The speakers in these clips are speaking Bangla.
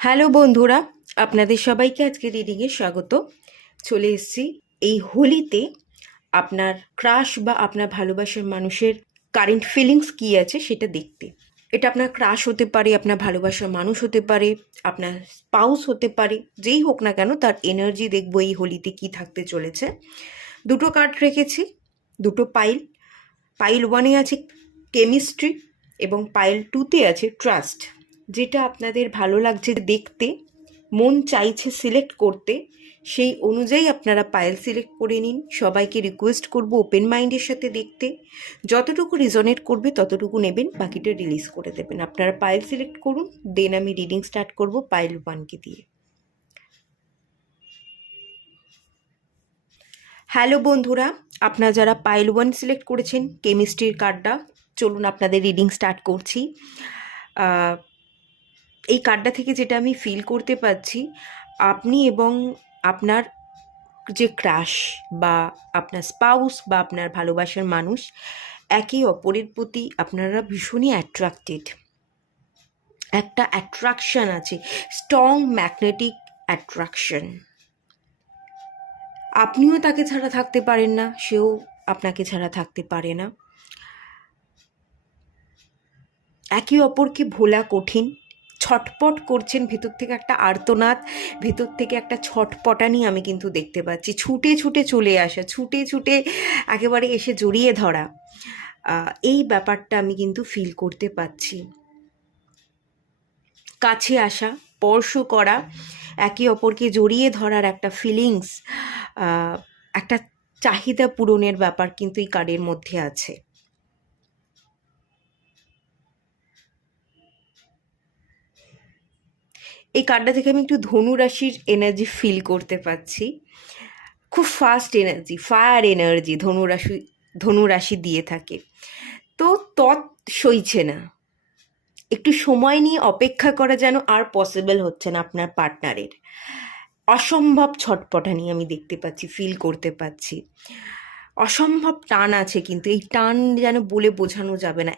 হ্যালো বন্ধুরা, আপনাদের সবাইকে আজকে রিডিংয়ে স্বাগত। চলে এসেছি এই হোলিতে আপনার ক্রাশ বা আপনার ভালোবাসার মানুষের কারেন্ট ফিলিংস কী আছে সেটা দেখতে। এটা আপনার ক্রাশ হতে পারে, আপনার ভালোবাসার মানুষ হতে পারে, আপনার স্পাউস হতে পারে, যেই হোক না কেন তার এনার্জি দেখবো এই হোলিতে কী থাকতে চলেছে। দুটো কার্ড রেখেছি, দুটো পাইল। পাইল ওয়ানে আছে কেমিস্ট্রি এবং পাইল টুতে আছে ট্রাস্ট। যেটা আপনাদের ভালো লাগছে দেখতে, মন চাইছে সিলেক্ট করতে, সেই অনুযায়ী আপনারা পাইল সিলেক্ট করে নিন। সবাইকে রিকোয়েস্ট করব ওপেন মাইন্ডের সাথে দেখতে, যতটুকু রিজনেট করবে ততটুকু নেবেন, বাকিটা রিলিজ করে দেবেন। আপনারা পাইল সিলেক্ট করুন, দেন আমি রিডিং স্টার্ট করব পাইল ওয়ানকে দিয়ে। হ্যালো বন্ধুরা, আপনারা যারা পাইল ওয়ান সিলেক্ট করেছেন কেমিস্ট্রির কার্ডটা, চলুন আপনাদের রিডিং স্টার্ট করছি। এই কার্ডটা থেকে যেটা আমি ফিল করতে পারছি, আপনি এবং আপনার যে ক্রাশ বা আপনার স্পাউস বা আপনার ভালোবাসার মানুষ একে অপরের প্রতি আপনারা ভীষণই অ্যাট্রাক্টেড। একটা অ্যাট্রাকশন আছে, স্ট্রং ম্যাগনেটিক অ্যাট্রাকশন। আপনিও তাকে ছাড়া থাকতে পারেন না, সেও আপনাকে ছাড়া থাকতে পারে না। একে অপরকে ভোলা কঠিন। ছটপট করছেন ভেতর থেকে, একটা আর্তনাদ, ভেতর থেকে একটা ছটপটানি আমি কিন্তু দেখতে পাচ্ছি। ছুটে ছুটে চলে আসা, ছুটে ছুটে একেবারে এসে জড়িয়ে ধরা, এই ব্যাপারটা আমি কিন্তু ফিল করতে পাচ্ছি। কাছে আসা, স্পর্শ করা, একে অপরকে জড়িয়ে ধরার একটা ফিলিংস, একটা চাহিদা পূরণের ব্যাপার কিন্তু এই কার্ডের মধ্যে আছে। এই কার্ডটা থেকে আমি একটু ধনু রাশির এনার্জি ফিল করতে পাচ্ছি। খুব ফাস্ট এনার্জি, ফায়ার এনার্জি ধনু রাশি দিয়ে থাকে। তো তৎ সইছে না, একটু সময় নিয়ে অপেক্ষা করা যেন আর পসিবল হচ্ছে না আপনার পার্টনারের। অসম্ভব ছটপটানি আমি দেখতে পাচ্ছি, ফিল করতে পাচ্ছি। অসম্ভব টান আছে, কিন্তু এই টান যেন বলে বোঝানো যাবে না।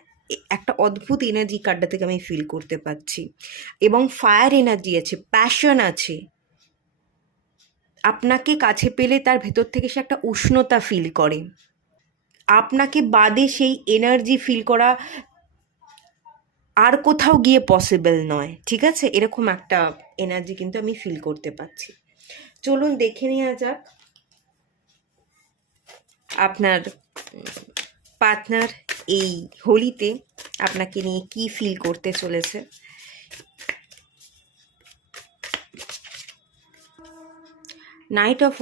একটা অদ্ভুত এনার্জি কার্ডটা থেকে আমি ফিল করতে পাচ্ছি, এবং ফায়ার এনার্জি আছে, প্যাশন আছে। আপনাকে কাছে পেলে তার ভেতর থেকে সে একটা উষ্ণতা ফিল করে। আপনাকে বাদে সেই এনার্জি ফিল করা আর কোথাও গিয়ে পসিবল নয়, ঠিক আছে? এরকম একটা এনার্জি কিন্তু আমি ফিল করতে পাচ্ছি। চলুন দেখে নেওয়া যাক আপনার পার্টনার এই হোলিতে আপনাকে নিয়ে কি ফিল করতে চলেছে। নাইট অফ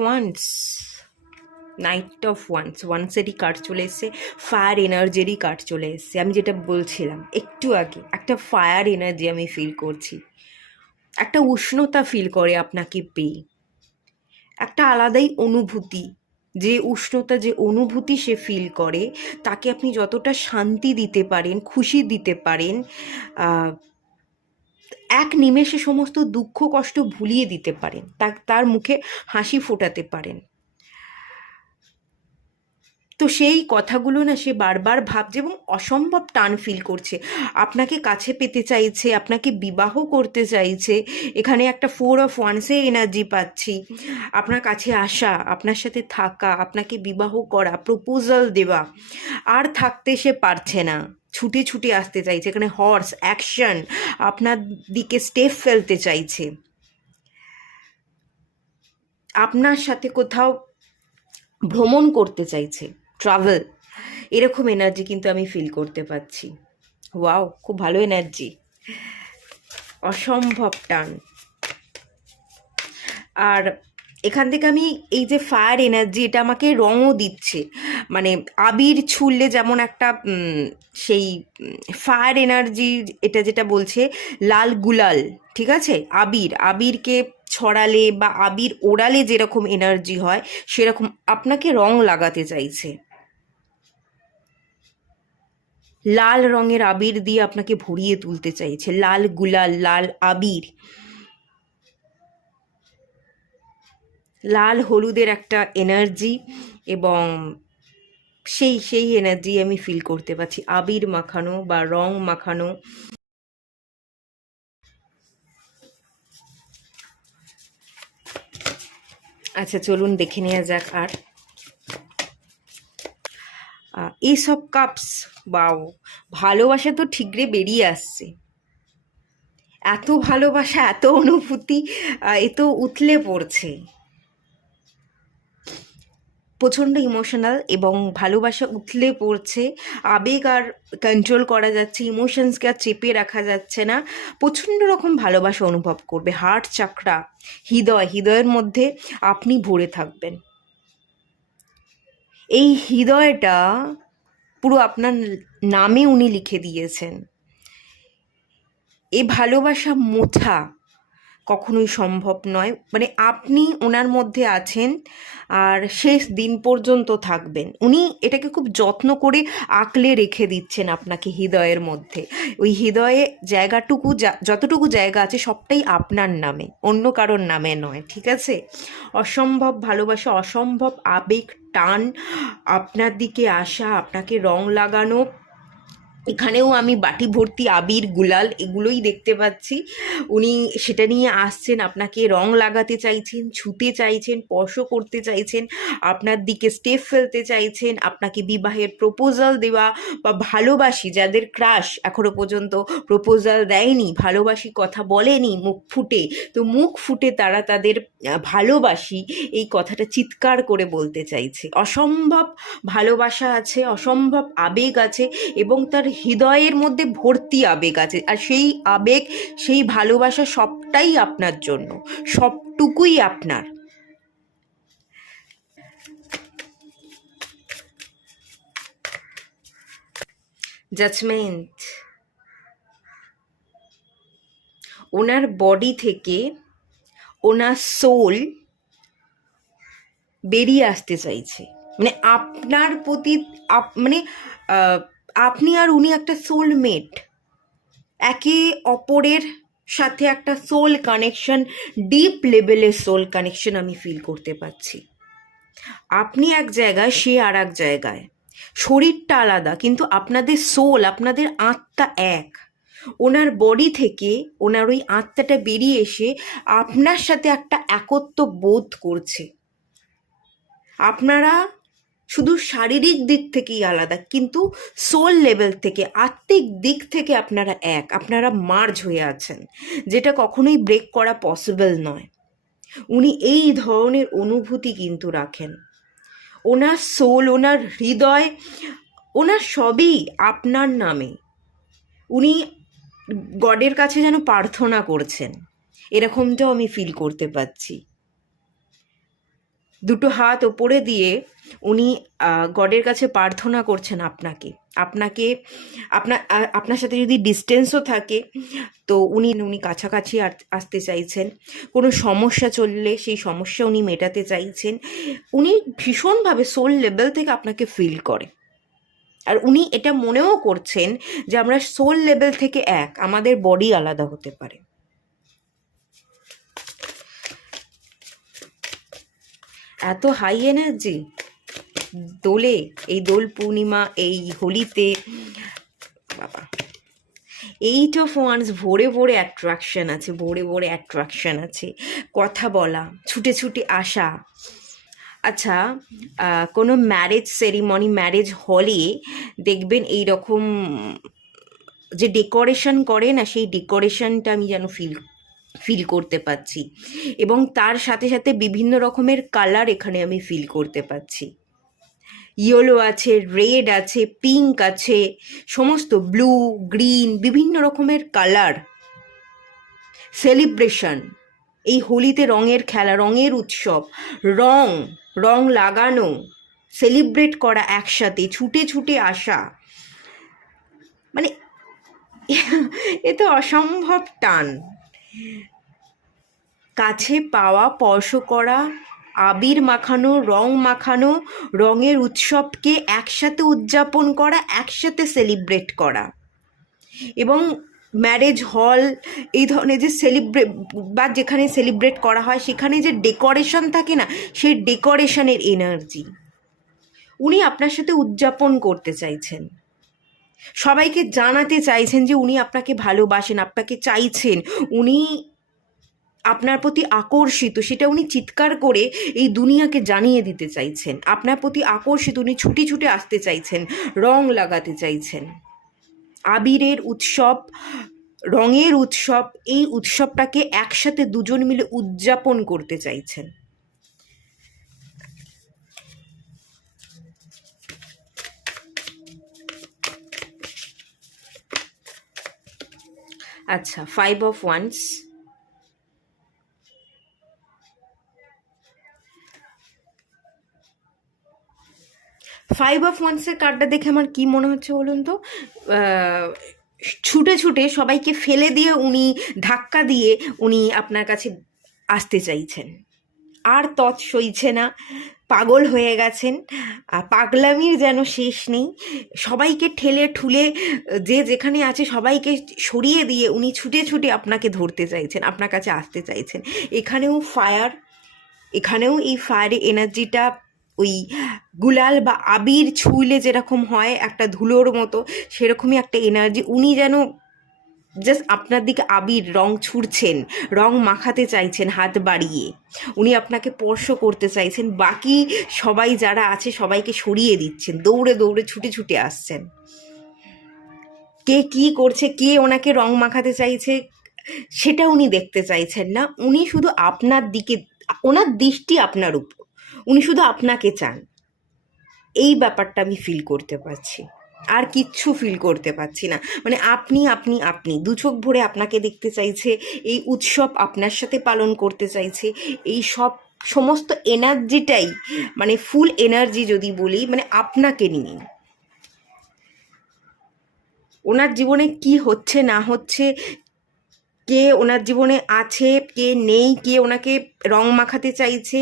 ওয়ান্সেরই কার্ড চলে এসছে, ফায়ার এনার্জিরই কার্ড চলে এসছে। আমি যেটা বলছিলাম একটু আগে, একটা ফায়ার এনার্জি আমি ফিল করছি, একটা উষ্ণতা ফিল করে আপনাকে পেয়ে, একটা আলাদাই অনুভূতি। যে উষ্ণতা, যে অনুভূতি সে ফিল করে, তাকে আপনি যতটা শান্তি দিতে পারেন, খুশি দিতে পারেন, এক নিমেষে সমস্ত দুঃখ কষ্ট ভুলিয়ে দিতে পারেন, তার মুখে হাসি ফোটাতে পারেন। তো সেই কথাগুলো না সে বারবার ভাবছে এবং অসম্ভব টান ফিল করছে, আপনাকে কাছে পেতে চাইছে, আপনাকে বিবাহ করতে চাইছে। এখানে একটা 4 of Wands এনার্জি পাচ্ছি। আপনার কাছে আসা, আপনার সাথে থাকা, আপনাকে বিবাহ করা, প্রপোজাল দেওয়া, আর থাকতে সে পারছে না, ছুটে ছুটে আসতে চাইছে। এখানে হর্স অ্যাকশন, আপনার দিকে স্টেপ ফেলতে চাইছে, আপনার সাথে কোথাও ভ্রমণ করতে চাইছে, ট্রাভেল। এরকম এনার্জি কিন্তু আমি ফিল করতে পাচ্ছি। ওয়াও, খুব ভালো এনার্জি, অসম্ভব টান। আর এখান থেকে আমি এই যে ফায়ার এনার্জি, এটা আমাকে রঙও দিচ্ছে। মানে আবির ছুঁড়লে যেমন একটা সেই ফায়ার এনার্জি, এটা যেটা বলছে লাল গুলাল, ঠিক আছে? আবিরকে ছড়ালে বা আবির ওড়ালে যেরকম এনার্জি হয়, সেরকম আপনাকে রং লাগাতে চাইছে। লাল রঙের আবির দিয়ে আপনাকে ভরিয়ে তুলতে চাইছে, লাল গুলাল, লাল আবির, লাল হলুদের একটা এনার্জি, এবং সেই এনার্জি আমি ফিল করতে পারছি, আবির মাখানো বা রং মাখানো। আচ্ছা চলুন দেখে নেওয়া যাক। আর এইসব কাপস, বাও, ভালোবাসা তো ঠিকরে বেরিয়ে আসছে। এত ভালোবাসা, এত অনুভূতি, এ তো উথলে পড়ছে। প্রচণ্ড ইমোশনাল এবং ভালোবাসা উথলে পড়ছে। আবেগ আর কন্ট্রোল করা যাচ্ছে, ইমোশনসকে আর চেপে রাখা যাচ্ছে না। প্রচণ্ড রকম ভালোবাসা অনুভব করবে। হার্ট চাকরা, হৃদয়ের মধ্যে আপনি ভরে থাকবেন। এই হৃদয়টা পুরো আপনার নামে উনি লিখে দিয়েছেন। এ ভালোবাসা মোছা কখনোই সম্ভব নয়। মানে আপনি ওনার মধ্যে আছেন আর শেষ দিন পর্যন্ত থাকবেন। উনি এটাকে খুব যত্ন করে আঁকলে রেখে দিচ্ছেন আপনাকে হৃদয়ের মধ্যে। ওই হৃদয়ে জায়গাটুকু, যতটুকু জায়গা আছে সবটাই আপনার নামে, অন্য কারোর নামে নয়, ঠিক আছে? অসম্ভব ভালোবাসা, অসম্ভব আবেগ, টান, আপনার দিকে আসা, আপনাকে রং লাগানো। এখানেও আমি বাটি ভর্তি আবির, গুলাল এগুলোই দেখতে পাচ্ছি। উনি সেটা নিয়ে আসছেন, আপনাকে রং লাগাতে চাইছেন, ছুতে চাইছেন, স্পর্শ করতে চাইছেন, আপনার দিকে স্টেপ ফেলতে চাইছেন, আপনাকে বিবাহের প্রপোজাল দেওয়া, বা ভালোবাসি যাদের ক্রাশ এখনো পর্যন্ত প্রপোজাল দেয়নি, ভালোবাসি কথা বলেনি মুখ ফুটে, তো মুখ ফুটে তারা তাদের ভালোবাসি এই কথাটা চিৎকার করে বলতে চাইছে। অসম্ভব ভালোবাসা আছে, অসম্ভব আবেগ আছে, এবং তার হৃদয়ের মধ্যে ভর্তি আবেগ আছে। আর সেই আবেগ, সেই ভালোবাসা সবটাই আপনার জন্য, সবটুকুই আপনার। জাজমেন্ট। ওনার বডি থেকে ওনার সোল বেরিয়ে আসতে চাইছে। মানে আপনার প্রতি মানে আপনি আর উনি একটা সোলমেট, একে অপরের সাথে একটা সোল কানেকশন, ডিপ লেভেলের সোল কানেকশন আমি ফিল করতে পারছি। আপনি এক জায়গায়, সে আর এক জায়গায়, শরীরটা আলাদা কিন্তু আপনাদের সোল, আপনাদের আত্মা এক। ওনার বডি থেকে ওনার ওই আত্মাটা বেরিয়ে এসে আপনার সাথে একটা একত্ব বোধ করছে। আপনারা শুধু শারীরিক দিক থেকেই আলাদা, কিন্তু সোল লেভেল থেকে, আত্মিক দিক থেকে আপনারা এক, আপনারা মার্জ হয়ে আছেন, যেটা কখনোই ব্রেক করা পসিবল নয়। উনি এই ধরনের অনুভূতি কিন্তু রাখেন। ওনার সোল, ওনার হৃদয়, ওনার সবই আপনার নামে। উনি গডের কাছে যেন প্রার্থনা করছেন, এরকমটাও আমি ফিল করতে পারছি। দুটো হাত ওপরে দিয়ে উনি গডের কাছে প্রার্থনা করছেন আপনাকে। আপনার সাথে যদি ডিস্টেন্সও থাকে তো উনি কাছাকাছি আসতে চাইছেন। কোনো সমস্যা চললে সেই সমস্যা উনি মেটাতে চাইছেন। উনি ভীষণভাবে সোল লেভেল থেকে আপনাকে ফিল করে। আর উনি এটা মনেও করছেন যে আমরা সোল লেভেল থেকে এক, আমাদের বডি আলাদা হতে পারে। এত হাই এনার্জি দোলে, এই দোল পূর্ণিমা, এই হোলিতে, বাবা, 8 of Wands, ভোরে ভোরে অ্যাট্রাকশন আছে, ভোরে ভোরে অ্যাট্রাকশন আছে, কথা বলা, ছুটে ছুটে আসা। আচ্ছা, কোনো ম্যারেজ সেরিমনি, ম্যারেজ হলে দেখবেন এই রকম যে ডেকোরেশন করে না, সেই ডেকোরেশনটা আমি যেন ফিল করতে পাচ্ছি। এবং তার সাথে সাথে বিভিন্ন রকমের কালার এখানে আমি ফিল করতে পাচ্ছি। ইয়েলো আছে, রেড আছে, পিঙ্ক আছে, সমস্ত ব্লু, গ্রিন, বিভিন্ন রকমের কালার। সেলিব্রেশন, এই হোলিতে রঙের খেলা, রঙের উৎসব, রং লাগানো, সেলিব্রেট করা, একসাথে ছুটে ছুটে আসা, মানে এ তো অসম্ভব টান। কাছে পাওয়া, স্পর্শ করা, আবির মাখানো, রং মাখানো, রঙের উৎসবকে একসাথে উদযাপন করা, একসাথে সেলিব্রেট করা। এবং ম্যারেজ হল, এই ধরনের যে বা যেখানে সেলিব্রেট করা হয় সেখানে যে ডেকোরেশন থাকে না, সেই ডেকোরেশনের এনার্জি উনি আপনার সাথে উদযাপন করতে চাইছেন। সবাইকে জানাতে চাইছেন যে উনি আপনাকে ভালোবাসেন, আপনাকে চাইছেন, উনি আপনার প্রতি আকর্ষিত, সেটা উনি চিৎকার করে এই দুনিয়াকে জানিয়ে দিতে চাইছেন। আপনার প্রতি আকর্ষিত, উনি ছুটে ছুটে আসতে চাইছেন, রং লাগাতে চাইছেন। আবিরের উৎসব, রঙের উৎসব, এই উৎসবটাকে একসাথে দুজন মিলে উদযাপন করতে চাইছেন। আচ্ছা, 5 of Wands, এর কার্ডটা দেখে আমার কি মনে হচ্ছে বলুন তো? ছুটে ছুটে সবাইকে ফেলে দিয়ে উনি, ধাক্কা দিয়ে উনি আপনার কাছে আসতে চাইছেন। আর তৎ সইছে না, পাগল হয়ে গেছেন, পাগলামির যেন শেষ নেই। সবাইকে ঠেলে ঠুলে যে যেখানে আছে সবাইকে সরিয়ে দিয়ে উনি ছুটে ছুটে আপনাকে ধরতে চাইছেন, আপনার কাছে আসতে চাইছেন। এখানেও ফায়ার, এখানেও এই ফায়ার এনার্জিটা ওই গুলাল বা আবির ছুঁলে যেরকম হয় একটা ধুলোর মতো, সেরকমই একটা এনার্জি। উনি যেন জাস্ট আপনার দিকে আবির রং ছুঁড়ছেন, রং মাখাতে চাইছেন হাত বাড়িয়ে, উনি আপনাকে স্পর্শ করতে চাইছেন। বাকি সবাই যারা আছে সবাইকে সরিয়ে দিচ্ছেন, দৌড়ে দৌড়ে ছুটে ছুটে আসছেন। কে কি করছে, কে ওনাকে রং মাখাতে চাইছে সেটা উনি দেখতে চাইছেন না। উনি শুধু আপনার দিকে, ওনার দৃষ্টি আপনার উপর, উনি শুধু আপনাকে চান। এই ব্যাপারটা আমি ফিল করতে পারছি, আর কিচ্ছু ফিল করতে পারছি না। মানে আপনি আপনি আপনি দু চোখ ভরে আপনাকে দেখতে চাইছে, এই উৎসব আপনার সাথে পালন করতে চাইছে। এই সব সমস্ত এনার্জিটাই, মানে ফুল এনার্জি যদি বলি, মানে আপনাকে নিয়ে। ওনার জীবনে কি হচ্ছে না হচ্ছে, কে ওনার জীবনে আছে, কে নেই, কে ওনাকে রং মাখাতে চাইছে,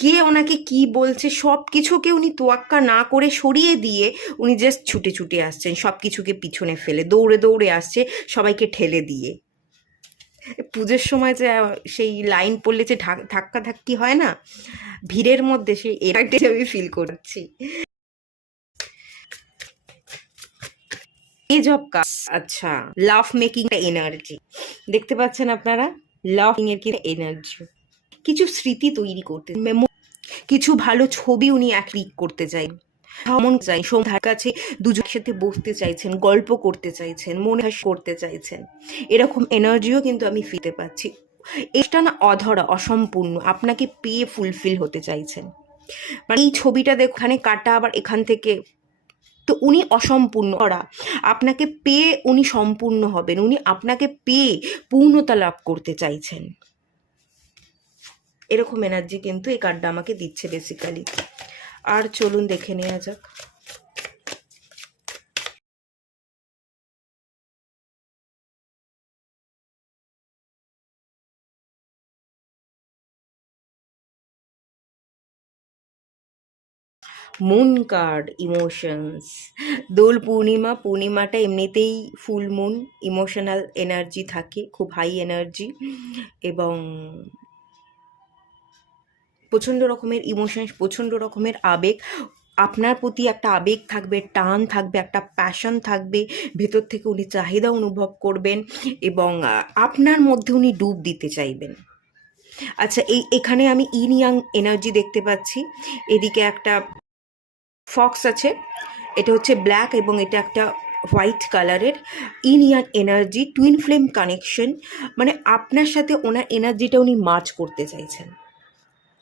কে ওনাকে কি বলছে, সব কিছুকে উনি তোয়াক্কা না করে সরিয়ে দিয়ে উনি জাস্ট ছুটে ছুটে আসছেন, সব কিছুকে পিছনে ফেলে দৌড়ে দৌড়ে আসছে, সবাইকে ঠেলে দিয়ে। পুজোর সময় যে সেই লাইন পড়লে যে ধাক্কা ধাক্কি হয় না ভিড়ের মধ্যে, সেই এটাই আমি ফিল করছি। এজ অফ কাপ, আচ্ছা, লাভ মেকিং এনার্জি দেখতে পাচ্ছেন আপনারা, লাভিং এর কি এনার্জি। কিছু স্মৃতি তৈরি করতে, কিছু ভালো ছবি উনি ক্লিক করতে চাই, ভ্রমণ চাই, সন্ধ্যার কাছে দুজন সাথে বসতে চাইছেন, গল্প করতে চাইছেন, মনে হাস করতে চাইছেন। এরকম এনার্জিও কিন্তু আমি ফিরতে পাচ্ছি। এটা না অধরা, অসম্পূর্ণ, আপনাকে পেয়ে ফুলফিল হতে চাইছেন। মানে এই ছবিটা দেখখানে কাটা, আবার এখান থেকে, তো উনি অসম্পূর্ণ করা, আপনাকে পেয়ে উনি সম্পূর্ণ হবেন, উনি আপনাকে পেয়ে পূর্ণতা লাভ করতে চাইছেন। এরকম এনার্জি কিন্তু এই কার্ডটা আমাকে দিচ্ছে বেসিক্যালি। আর চলুন দেখে নেওয়া যাক। Moon card, emotions, Dol Purnima, পূর্ণিমাটা এমনিতেই ফুল মুন, ইমোশনাল এনার্জি থাকে, খুব হাই এনার্জি, এবং প্রচণ্ড রকমের ইমোশনস, প্রচণ্ড রকমের আবেগ। আপনার প্রতি একটা আবেগ থাকবে, টান থাকবে, একটা প্যাশন থাকবে, ভেতর থেকে উনি চাহিদা অনুভব করবেন, এবং আপনার মধ্যে উনি ডুব দিতে চাইবেন। আচ্ছা, এখানে আমি ইন ইয়াং এনার্জি দেখতে পাচ্ছি। এদিকে একটা ফক্স আছে, এটা হচ্ছে ব্ল্যাক এবং এটা একটা হোয়াইট কালারের। In young energy, twin flame connection, মানে আপনার সাথে ওনার এনার্জিটা উনি মার্চ করতে চাইছেন।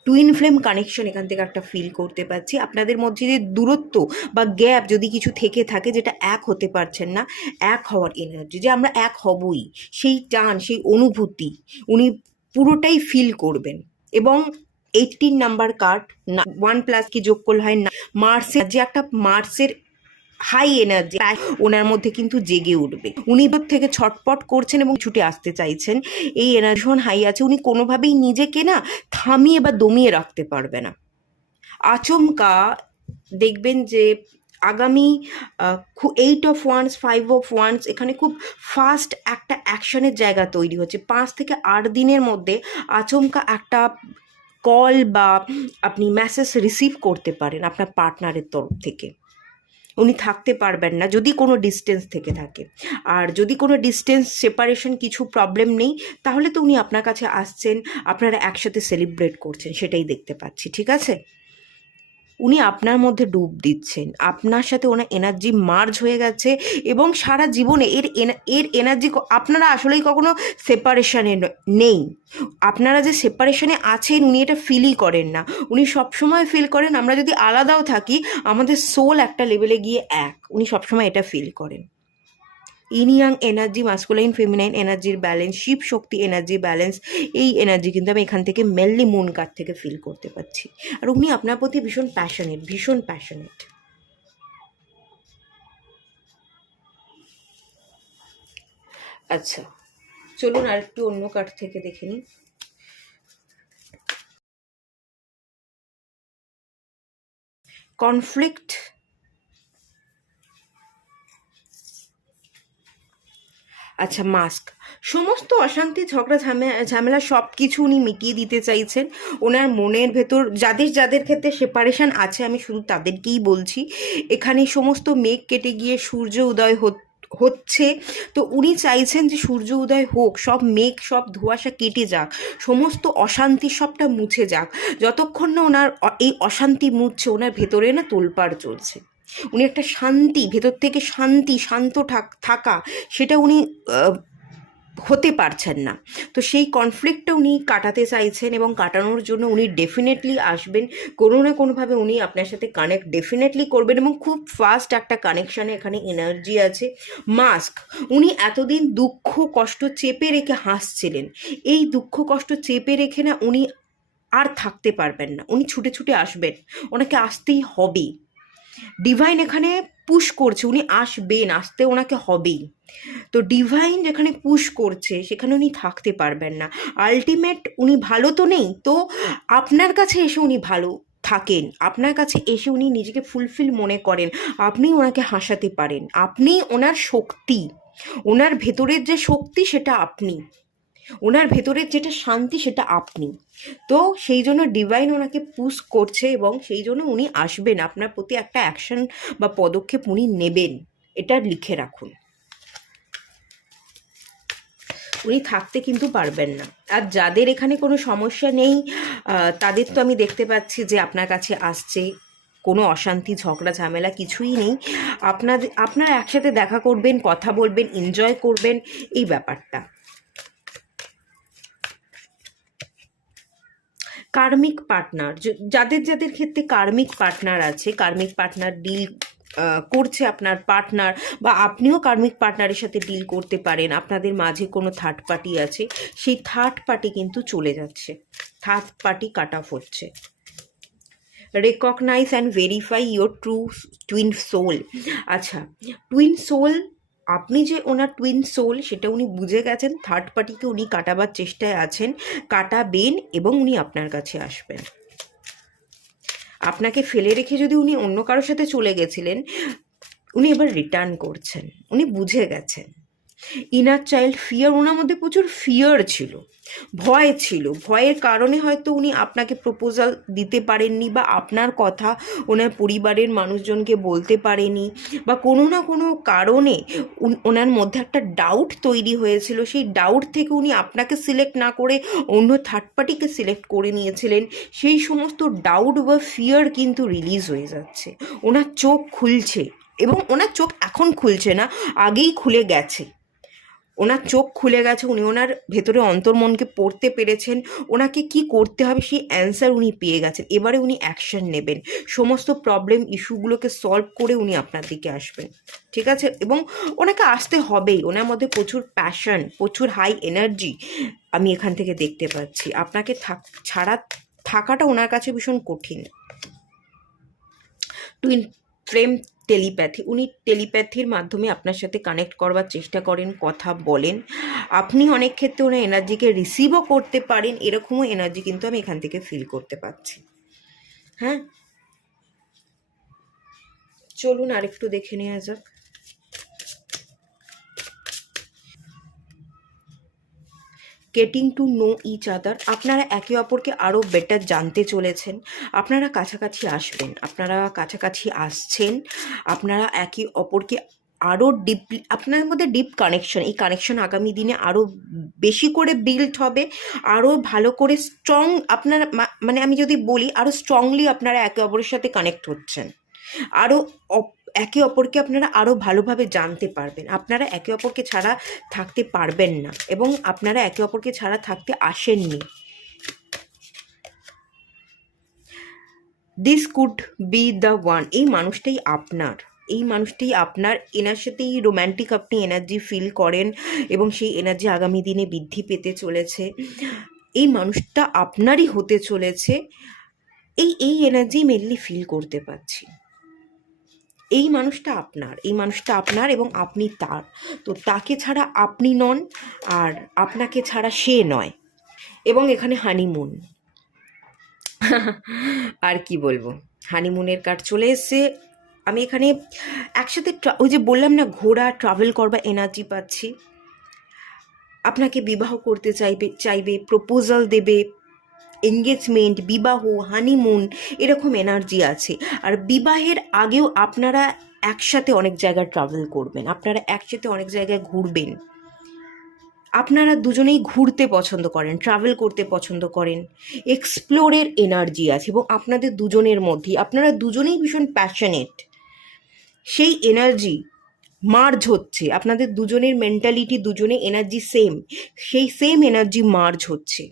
টুইন ফ্লেম কানেকশন এখান থেকে একটা ফিল করতে পারছি। আপনাদের মধ্যে যে দূরত্ব বা গ্যাপ যদি কিছু থেকে থাকে, যেটা এক হতে পারছেন না, এক হওয়ার এনার্জি, যে আমরা এক হবই, সেই টান, সেই অনুভূতি উনি পুরোটাই ফিল করবেন। এবং 18 নাম্বার কার্ড, 1+ কি যোগ করলে হয় না, মার্সের যে একটা মার্সের হাই এনার্জি ওনার মধ্যে কিন্তু জেগে উঠবে। উনি থেকে ছটপট করছেন এবং ছুটে আসতে চাইছেন, এই এনার্জি হাই আছে। উনি কোনোভাবেই নিজেকে না থামিয়ে বা দমিয়ে রাখতে পারবে না। আচমকা দেখবেন যে আগামী 8 of Wands, 5 of Wands, এখানে খুব ফাস্ট একটা অ্যাকশনের জায়গা তৈরি হচ্ছে। 5 থেকে 8 দিনের মধ্যে আচমকা একটা কল বা আপনি মেসেজ রিসিভ করতে পারেন আপনার পার্টনারের তরফ থেকে। উনি থাকতে পারবেন না যদি কোনো ডিস্টেন্স থেকে থাকে। আর যদি কোনো ডিস্টেন্স সেপারেশন কিছু প্রবলেম নেই, তাহলে তো উনি আপনার কাছে আসছেন, আপনারা একসাথে সেলিব্রেট করছেন, সেটাই দেখতে পাচ্ছি। ঠিক আছে, উনি আপনার মধ্যে ডুব দিচ্ছেন, আপনার সাথে ওনার এনার্জি মার্জ হয়ে গেছে, এবং সারা জীবনে এর এনার্জি আপনারা আসলেই কখনো সেপারেশনে নেই। আপনারা যে সেপারেশনে আছেন উনি এটা ফিলই করেন না। উনি সবসময় ফিল করেন আমরা যদি আলাদাও থাকি আমাদের সোল একটা লেভেলে গিয়ে এক, উনি সবসময় এটা ফিল করেন। In young energy, masculine feminine এনার্জির ব্যালেন্স, শিব শক্তি এনার্জি ব্যালেন্স, এই এনার্জি কিন্তু আমি এখান থেকে মেনলি মুন কার্ড থেকে ফিল করতে পারছি। আর উনি আপনার প্রতি ভীষণ প্যাশনেট, ভীষণ প্যাশনেট। আচ্ছা, চলুন আর একটু অন্য কার্ড থেকে দেখে নিই। কনফ্লিক্ট, আচ্ছা মাস্ক, সমস্ত অশান্তি ঝগড়া ঝামেলা সব কিছু উনি মিটিয়ে দিতে চাইছেন। ওনার মনের ভেতর যাদের যাদের ক্ষেত্রে সেপারেশন আছে আমি শুধু তাদেরকেই বলছি, এখানে সমস্ত মেঘ কেটে গিয়ে সূর্য উদয় হচ্ছে। তো উনি চাইছেন যে সূর্য উদয় হোক, সব মেঘ সব ধোঁয়াশা কেটে যাক, সমস্ত অশান্তি সবটা মুছে যাক। যতক্ষণ না ওনার এই অশান্তি মুছছে ওনার ভেতরে না তোলপাড় চলছে। উনি একটা শান্তি ভেতর থেকে শান্ত থাকা, সেটা উনি হতে পারছেন না। তো সেই কনফ্লিক্টটা উনি কাটাতে চাইছেন, এবং কাটানোর জন্য উনি ডেফিনেটলি আসবেন, কোনো না কোনোভাবে উনি আপনার সাথে কানেক্ট ডেফিনেটলি করবেন, এবং খুব ফাস্ট একটা কানেকশানে এখানে এনার্জি আছে। মাস্ক, উনি এতদিন দুঃখ কষ্ট চেপে রেখে হাসছিলেন, এই দুঃখ কষ্ট চেপে রেখে না উনি আর থাকতে পারবেন না, উনি ছুটে ছুটে আসবেন, ওনাকে আসতেই হবে। ডিভাইন এখানে পুশ করছে, উনি আসবেন, আসতে ওনাকে হবেই। তো ডিভাইন যেখানে পুশ করছে সেখানে উনি থাকতে পারবেন না। আলটিমেট উনি ভালো তো নেই, তো আপনার কাছে এসে উনি ভালো থাকেন, আপনার কাছে এসে উনি নিজেকে ফুলফিল মনে করেন, আপনি ওনাকে হাসাতে পারেন, আপনি ওনার শক্তি, ওনার ভেতরের যে শক্তি সেটা আপনি, ওনার ভেতরের যেটা শান্তি সেটা আপনি। তো সেই জন্য ডিভাইন ওনাকে পুশ করছে, এবং সেই জন্য উনি আসবেন, আপনার প্রতি একটা অ্যাকশন বা পদক্ষেপ উনি নেবেন, এটা লিখে রাখুন। উনি থাকতে কিন্তু পারবেন না। আর যাদের এখানে কোনো সমস্যা নেই তাদের তো আমি দেখতে পাচ্ছি যে আপনার কাছে আসছে, কোনো অশান্তি ঝগড়া ঝামেলা কিছুই নেই। আপনারা একসাথে দেখা করবেন, কথা বলবেন, এনজয় করবেন, এই ব্যাপারটা। কার্মিক পার্টনার, যাদের যাদের ক্ষেত্রে কার্মিক পার্টনার আছে, কার্মিক পার্টনার ডিল করছে আপনার পার্টনার, বা আপনিও কার্মিক পার্টনারের সাথে ডিল করতে পারেন, আপনাদের মাঝে কোনো থার্ড পার্টি আছে, সেই থার্ড পার্টি কিন্তু চলে যাচ্ছে, থার্ড পার্টি কাট অফ হচ্ছে। Recognize and verify your true twin soul. আচ্ছা, টুইন সোল, আপনি যে ওনার টুইন সোল সেটা উনি বুঝে গেছেন, থার্ড পার্টিকে উনি কাটাবার চেষ্টায় আছেন, কাটাবেন, এবং উনি আপনার কাছে আসবেন। আপনাকে ফেলে রেখে যদি উনি অন্য কারোর সাথে চলে গেছিলেন, উনি এবার রিটার্ন করছেন, উনি বুঝে গেছেন। ইনার চাইল্ড ফিয়ার, ওনার মধ্যে প্রচুর ফিয়ার ছিল, ভয় ছিল, ভয়ের কারণে হয়তো উনি আপনাকে প্রপোজাল দিতে পারেননি, বা আপনার কথা ওনার পরিবারের মানুষজনকে বলতে পারেনি, বা কোনো না কোনো কারণে ওনার মধ্যে একটা ডাউট তৈরি হয়েছিল, সেই ডাউট থেকে উনি আপনাকে সিলেক্ট না করে অন্য থার্ড পার্টিকে সিলেক্ট করে নিয়েছিলেন। সেই সমস্ত ডাউট বা ফিয়ার কিন্তু রিলিজ হয়ে যাচ্ছে, ওনার চোখ খুলছে, এবং ওনার চোখ এখন খুলছে না, আগেই খুলে গেছে, ওনার চোখ খুলে গেছে, উনি ওনার ভেতরে অন্তর্মনকে পড়তে পেরেছেন, ওনাকে কি করতে হবে সেই অ্যান্সার উনি পেয়ে গেছেন, এবারে উনি অ্যাকশন নেবেন, সমস্ত প্রবলেম ইস্যুগুলোকে সলভ করে উনি আপনার দিকে আসবেন। ঠিক আছে, এবং ওনাকে আসতে হবেই, ওনার মধ্যে প্রচুর প্যাশন, প্রচুর হাই এনার্জি আমি এখান থেকে দেখতে পাচ্ছি। আপনাকে ছাড়া থাকাটা ওনার কাছে ভীষণ কঠিন। টুইন ফ্লেম টেলিপ্যাথি, উনি টেলিপ্যাথির মাধ্যমে আপনার সাথে কানেক্ট করবার চেষ্টা করেন, কথা বলেন, আপনি অনেক ক্ষেত্রে ওনার এনার্জিকে রিসিভও করতে পারেন, এরকমও এনার্জি কিন্তু আমি এখান থেকে ফিল করতে পারছি। হ্যাঁ, চলুন আরেকটু দেখে নেওয়া যাক। Getting to know each other. আপনারা একে অপরকে আরও বেটার জানতে চলেছেন, আপনারা কাছাকাছি আসবেন, আপনারা কাছাকাছি আসছেন, আপনারা একে অপরকে আরও ডিপলি, আপনার মধ্যে ডিপ কানেকশন, এই কানেকশন আগামী দিনে আরও বেশি করে বিল্ড হবে, আরও ভালো করে স্ট্রং, আপনারা মানে আমি যদি বলি আরও স্ট্রংলি আপনারা একে অপরের সাথে কানেক্ট হচ্ছেন, আরও একে অপরকে আপনারা আরও ভালোভাবে জানতে পারবেন। আপনারা একে অপরকে ছাড়া থাকতে পারবেন না এবং আপনারা একে অপরকে ছাড়া থাকতে আসেননি। This could be the one. এই মানুষটাই আপনার, এই মানুষটাই আপনার, এনার সাথেই রোম্যান্টিক আপনি এনার্জি ফিল করেন এবং সেই এনার্জি আগামী দিনে বৃদ্ধি পেতে চলেছে। এই মানুষটা আপনারই হতে চলেছে, এই এনার্জি মেনলি ফিল করতে পারছি। এই মানুষটা আপনার, এই মানুষটা আপনার এবং আপনি তার। তো তাকে ছাড়া আপনি নন আর আপনাকে ছাড়া সে নয়। এবং এখানে হানিমুন, আর কি বলবো, হানিমুনের কার্ড চলে এসছে। আমি এখানে একসাথে ওই যে বললাম না ঘোরা, ট্রাভেল করবা এনার্জি পাচ্ছি। আপনাকে বিবাহ করতে চাইবে, প্রপোজাল দেবে, এঙ্গেজমেন্ট, বিবাহ, হানিমুন, এরকম এনার্জি আছে। আর বিবাহের আগেও আপনারা একসাথে অনেক জায়গায় ট্রাভেল করবেন, আপনারা একসাথে অনেক জায়গায় ঘুরবেন। আপনারা দুজনেই ঘুরতে পছন্দ করেন, ট্রাভেল করতে পছন্দ করেন, এক্সপ্লোরের এনার্জি আছে এবং আপনাদের দুজনের মধ্যেই, আপনারা দুজনেই ভীষণ প্যাশনেট। সেই এনার্জি মার্জ হচ্ছে, আপনাদের দুজনের মেন্টালিটি, দুজনের এনার্জি সেম, সেই সেম এনার্জি মার্জ হচ্ছে।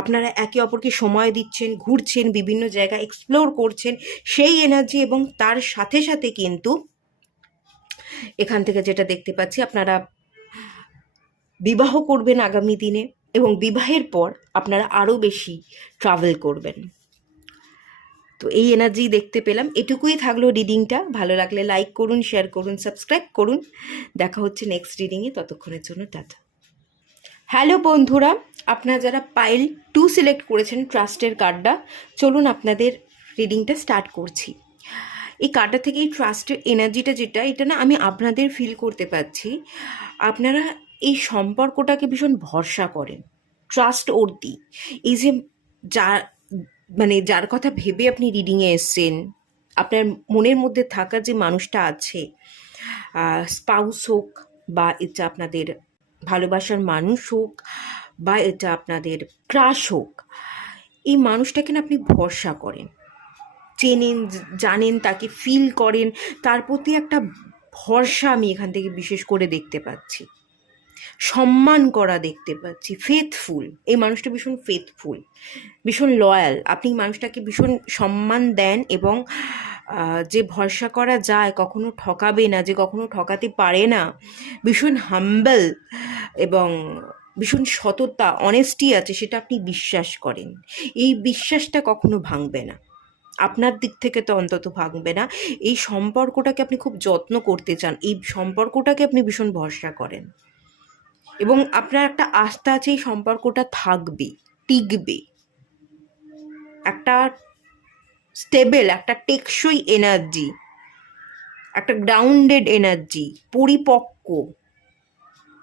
আপনারা একে অপরকে সময় দিচ্ছেন, ঘুরছেন, বিভিন্ন জায়গা এক্সপ্লোর করছেন, সেই এনার্জি। এবং তার সাথে সাথে কিন্তু এখান থেকে যেটা দেখতে পাচ্ছি, আপনারা বিবাহ করবেন আগামী দিনে এবং বিবাহের পর আপনারা আরও বেশি ট্রাভেল করবেন। তো এই এনার্জি দেখতে পেলাম। এটুকুই থাকলো রিডিংটা। ভালো লাগলে লাইক করুন, শেয়ার করুন, সাবস্ক্রাইব করুন। দেখা হচ্ছে নেক্সট রিডিংয়ে, ততক্ষণের জন্য টাটা। হ্যালো বন্ধুরা, আপনারা যারা পাইল 2 সিলেক্ট করেছেন ট্রাস্টের কার্ডটা, চলুন আপনাদের রিডিংটা স্টার্ট করছি। এই কার্ডটা থেকে এই ট্রাস্টের এনার্জিটা যেটা, এটা না আমি আপনাদের ফিল করতে পারছি। আপনারা এই সম্পর্কটাকে ভীষণ ভরসা করেন, ট্রাস্ট ওর্দি। এই যে যার মানে যার কথা ভেবে আপনি রিডিংয়ে এসছেন, আপনার মনের মধ্যে থাকা যে মানুষটা আছে, স্পাউস হোক বা এটা আপনাদের ভালোবাসার মানুষ হোক বা এটা আপনাদের ক্রাশ হোক, এই মানুষটাকে না আপনি ভরসা করেন, চেনেন, জানেন, তাকে ফিল করেন, তার প্রতি একটা ভরসা আমি এখান থেকে বিশেষ করে দেখতে পাচ্ছি, সম্মান করা দেখতে পাচ্ছি, ফেথফুল। এই মানুষটা ভীষণ ফেথফুল, ভীষণ লয়াল। আপনি মানুষটাকে ভীষণ সম্মান দেন এবং যে ভরসা করা যায়, কখনো ঠকাবে না, যে কখনো ঠকাতে পারে না, ভীষণ হাম্বল এবং ভীষণ সততা, অনেস্টি আছে, সেটা আপনি বিশ্বাস করেন। এই বিশ্বাসটা কখনো ভাঙবে না, আপনার দিক থেকে তো অন্তত ভাঙবে না। এই সম্পর্কটাকে আপনি খুব যত্ন করতে চান, এই সম্পর্কটাকে আপনি ভীষণ ভরসা করেন এবং আপনার একটা আস্থা আছে এই সম্পর্কটা থাকবে, টিকবে। একটা স্টেবল, একটা টেকসই এনার্জি, একটা গ্রাউন্ডেড এনার্জি, পরিপক্ক,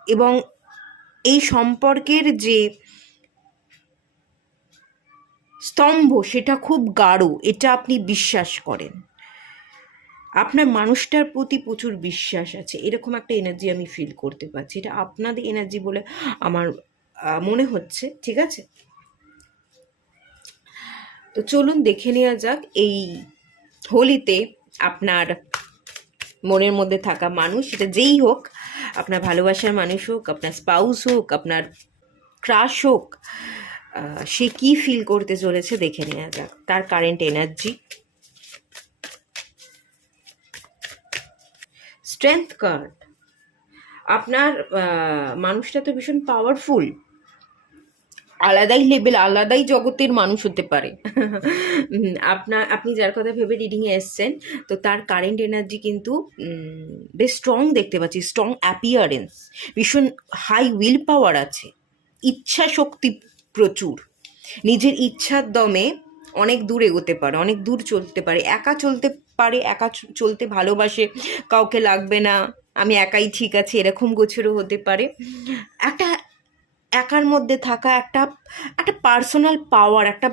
এবং এই সম্পর্কের যে স্তম্ভ সেটা খুব গাঢ়, এটা আপনি বিশ্বাস করেন। আপনার মানুষটার প্রতি প্রচুর বিশ্বাস আছে, এরকম একটা এনার্জি আমি ফিল করতে পারছি। এটা আপনাদের এনার্জি বলে আমার মনে হচ্ছে, ঠিক আছে? তো চলুন দেখে নেওয়া যাক এই হোলিতে আপনার মনের মধ্যে থাকা মানুষ, সেটা যেই হোক, আপনার ভালোবাসার মানুষ হোক, আপনার স্পাউস হোক, আপনার ক্রাশ হোক, সে কি ফিল করতে চলেছে দেখে নেওয়া যাক তার কারেন্ট এনার্জি। Strength card. আপনার মানুষটা তো ভীষণ পাওয়ারফুল, আলাদাই লেভেল, আলাদাই জগতের মানুষ হতে পারে। আপনি যার কথা ভেবে রিডিংয়ে এসছেন, তো তার কারেন্ট এনার্জি কিন্তু বেশ স্ট্রং দেখতে পাচ্ছি, স্ট্রং অ্যাপিয়ারেন্স, ভীষণ হাই উইল পাওয়ার আছে, ইচ্ছা শক্তি প্রচুর, নিজের ইচ্ছার দমে অনেক দূর এগোতে পারে, অনেক দূর চলতে পারে, একা চলতে পারে, একা চলতে ভালোবাসে, কাউকে লাগবে না, আমি একাই ঠিক আছে, এরকম গোছেরও হতে পারে। একটা একার মধ্যে থাকা একটা একটা পার্সোনাল পাওয়ার, একটা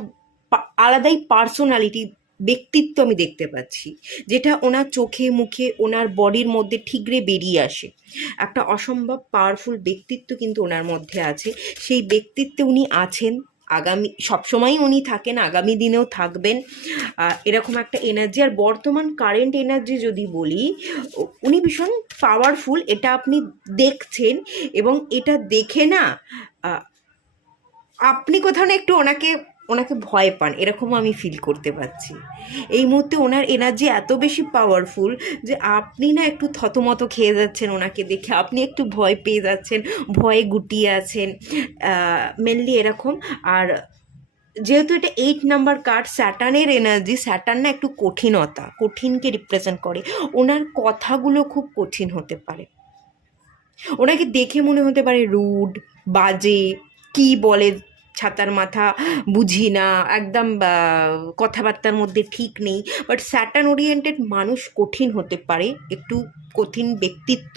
আলাদাই পার্সোনালিটি, ব্যক্তিত্ব আমি দেখতে পাচ্ছি, যেটা ওনার চোখে মুখে ওনার বডির মধ্যে ঠিকরে বেরিয়ে আসে। একটা অসম্ভব পাওয়ারফুল ব্যক্তিত্ব কিন্তু ওনার মধ্যে আছে। সেই ব্যক্তিত্বে উনি আছেন, আগামী সবসময়ই উনি থাকেন, আগামী দিনেও থাকবেন। এরকম একটা এনার্জি। আর বর্তমান কারেন্ট এনার্জি যদি বলি, উনি ভীষণ পাওয়ারফুল, এটা আপনি দেখছেন। এবং এটা দেখে না আপনি কোথাও না একটু ওনাকে ওনাকে ভয় পান, এরকম আমি ফিল করতে পারছি। এই মুহূর্তে ওনার এনার্জি এত বেশি পাওয়ারফুল যে আপনি না একটু থতমত খেয়ে যাচ্ছেন ওনাকে দেখে, আপনি একটু ভয় পেয়ে যাচ্ছেন, ভয়ে গুটিয়ে আছেন, মেনলি এরকম। আর যেহেতু এটা 8 নাম্বার কার্ড, স্যাটার্নের এনার্জি, স্যাটার্ন না একটু কঠিনতা, কঠিনকে রিপ্রেজেন্ট করে। ওনার কথাগুলো খুব কঠিন হতে পারে, ওনাকে দেখে মনে হতে পারে রুড, বাজে, কি বলে ছাতার মাথা, বুঝি না একদম, কথাবার্তার মধ্যে ঠিক নেই। বাট স্যাটার্ন ওরিয়েন্টেড মানুষ কঠিন হতে পারে, একটু কঠিন ব্যক্তিত্ব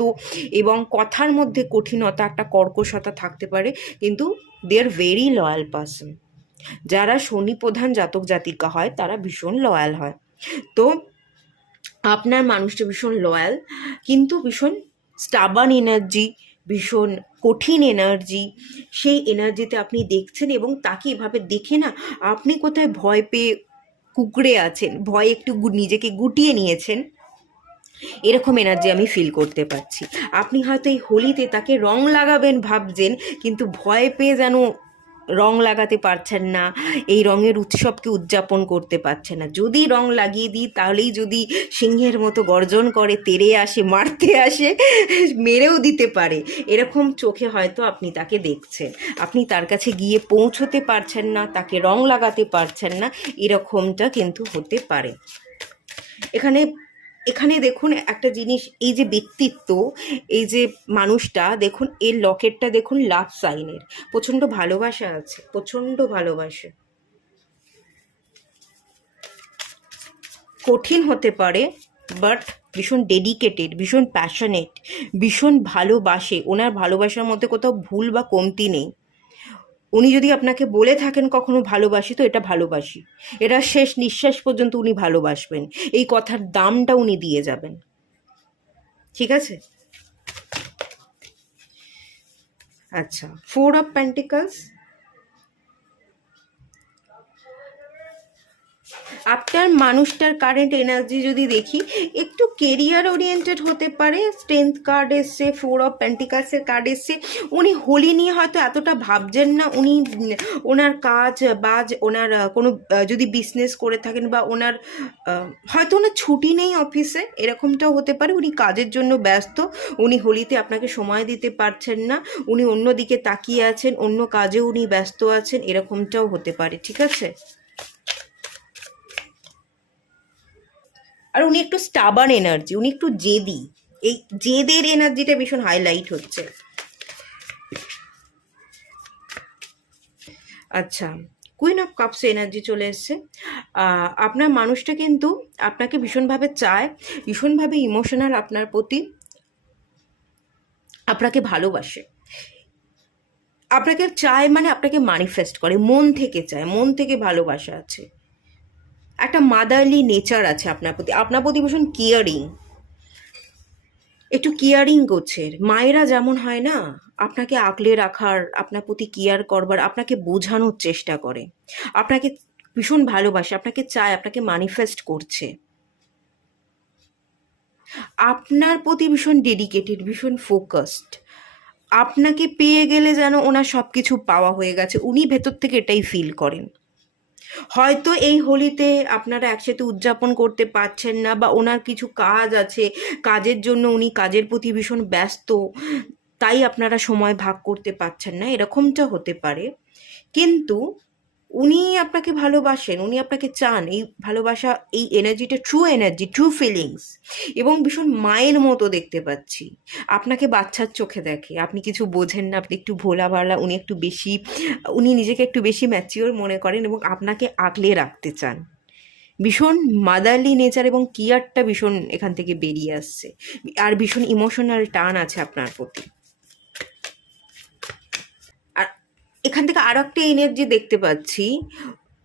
এবং কথার মধ্যে কঠিনতা, একটা কর্কশতা থাকতে পারে, কিন্তু দে আর ভেরি লয়াল পার্সন। যারা শনি প্রধান জাতক জাতিকা হয় তারা ভীষণ লয়াল হয়। তো আপনার মানুষটা ভীষণ লয়াল, কিন্তু ভীষণ স্টাবার্ন এনার্জি, ভীষণ কঠিন এনার্জি। সেই এনার্জিতে আপনি দেখছেন এবং তাকে এভাবে দেখে না আপনি কোথায় ভয় পেয়ে কুকড়ে আছেন, ভয় একটু নিজেকে গুটিয়ে নিয়েছেন, এরকম এনার্জি আমি ফিল করতে পারছি। আপনি হয়তো এই হোলিতে তাকে রং লাগাবেন ভাবছেন, কিন্তু ভয় পেয়ে যেন রং লাগাতে পারছেন না, এই রঙের উৎসবকে উদযাপন করতে পারছেন না। যদি রং লাগিয়ে দিই তাহলেই যদি সিংহের মতো গর্জন করে, তেড়ে আসে, মারতে আসে, মেরেও দিতে পারে, এরকম চোখে হয়তো আপনি তাকে দেখছেন। আপনি তার কাছে গিয়ে পৌঁছতে পারছেন না, তাকে রং লাগাতে পারছেন না, এরকমটা কিন্তু হতে পারে। এখানে এখানে দেখুন একটা জিনিস, এই যে ব্যক্তিত্ব, এই যে মানুষটা দেখুন, এর লকেটটা দেখুন লাভ সাইনের, প্রচণ্ড ভালোবাসা আছে, প্রচণ্ড ভালোবাসা। কঠিন হতে পারে বাট ভীষণ ডেডিকেটেড, ভীষণ প্যাশনেট, ভীষণ ভালোবাসে। ওনার ভালোবাসার মধ্যে কোথাও ভুল বা কমতি নেই। উনি যদি আপনাকে বলে থাকেন কখনো ভালোবাসি, তো এটা ভালোবাসি, এটা শেষ নিঃশ্বাস পর্যন্ত উনি ভালোবাসবেন, এই কথার দামটা উনি দিয়ে যাবেন। ঠিক আছে? আচ্ছা, 4 অফ পেন্টিকলস। আপনার মানুষটার কারেন্ট এনার্জি যদি দেখি, একটু কেরিয়ার ওরিয়েন্টেড হতে পারে। স্ট্রেংথ কার্ড এসছে, 4 অফ পেন্টিকালসের কার্ড এসছে। উনি হোলি নিয়ে হয়তো এতটা ভাবছেন না। উনি ওনার কাজ বাজ, ওনার কোনো যদি বিজনেস করে থাকেন, বা ওনার হয়তো ওনার ছুটি নেই অফিসে, এরকমটাও হতে পারে। উনি কাজের জন্য ব্যস্ত, উনি হোলিতে আপনাকে সময় দিতে পারছেন না, উনি অন্য দিকে তাকিয়ে আছেন, অন্য কাজেও উনি ব্যস্ত আছেন, এরকমটাও হতে পারে। ঠিক আছে? আর উনি একটু স্টাবার্ন এনার্জি, উনি একটু জেদি, এই জেদের এনার্জিটা ভীষণ হাইলাইট হচ্ছে। আচ্ছা, কুইন অফ কাপস এনার্জি চলে এসছে। আপনার মানুষটা কিন্তু আপনাকে ভীষণভাবে চায়, ভীষণভাবে ইমোশনাল আপনার প্রতি, আপনাকে ভালোবাসে, আপনাকে চায়, মানে আপনাকে ম্যানিফেস্ট করে, মন থেকে চায়, মন থেকে ভালোবাসা আছে, একটা মাদারলি নেচার আছে আপনার প্রতি, আপনার প্রতি ভীষণ কেয়ারিং, একটু কেয়ারিং করছে। মায়েরা যেমন হয় না, আপনাকে আগলে রাখার, আপনার প্রতি কেয়ার করবার, আপনাকে বোঝানোর চেষ্টা করে, আপনাকে ভীষণ ভালোবাসে, আপনাকে চায়, আপনাকে ম্যানিফেস্ট করছে, আপনার প্রতি ভীষণ ডেডিকেটেড, ভীষণ ফোকাসড। আপনাকে পেয়ে গেলে যেন ওনার সব কিছু পাওয়া হয়ে গেছে, উনি ভেতর থেকে এটাই ফিল করেন। হয়তো এই হোলিতে আপনারা একসাথে উদযাপন করতে পারছেন না, বা ওনার কিছু কাজ আছে, কাজের জন্য উনি কাজের প্রতি ভীষণ ব্যস্ত, তাই আপনারা সময় ভাগ করতে পারছেন না, এরকমটা হতে পারে। কিন্তু উনি আপনাকে ভালোবাসেন, উনি আপনাকে চান, এই ভালোবাসা, এই এনার্জিটা ট্রু এনার্জি, ট্রু ফিলিংস, এবং ভীষণ মায়ের মতো দেখতে পাচ্ছি। আপনাকে বাচ্চার চোখে দেখে, আপনি কিছু বোঝেন না, আপনি একটু ভোলা ভালা, উনি একটু বেশি, উনি নিজেকে একটু বেশি ম্যাচিওর মনে করেন এবং আপনাকে আগলে রাখতে চান। ভীষণ মাদারলি নেচার এবং কেয়ারটা ভীষণ এখান থেকে বেরিয়ে আসছে, আর ভীষণ ইমোশনাল টান আছে আপনার প্রতি। আর এখান থেকে আরও একটা এনার্জি দেখতে পাচ্ছি।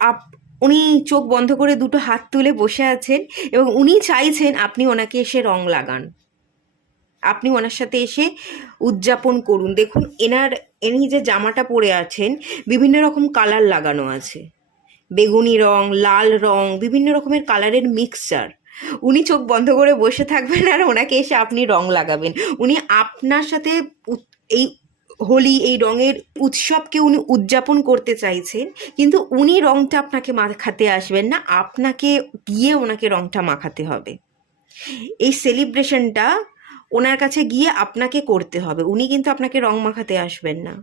আপ উনি চোখ বন্ধ করে দুটো হাত তুলে বসে আছেন এবং উনি চাইছেন আপনি ওনাকে এসে রং লাগান, আপনি ওনার সাথে এসে উদযাপন করুন। দেখুন ইনি যে জামাটা পরে আছেন বিভিন্ন রকম কালার লাগানো আছে, বেগুনি রং, লাল রং, বিভিন্ন রকমের কালারের মিক্সচার। উনি চোখ বন্ধ করে বসে থাকবেন আর ওনাকে এসে আপনি রং লাগাবেন। উনি আপনার সাথে এই হোলি, এই রঙের উৎসবকে উনি উদযাপন করতে চাইছেন, কিন্তু উনি রংটা আপনাকে মাখাতে আসবেন না, আপনাকে গিয়ে ওনাকে রংটা মাখাতে হবে। এই সেলিব্রেশনটা ওনার কাছে গিয়ে আপনাকে করতে হবে, উনি কিন্তু আপনাকে রং মাখাতে আসবেন না।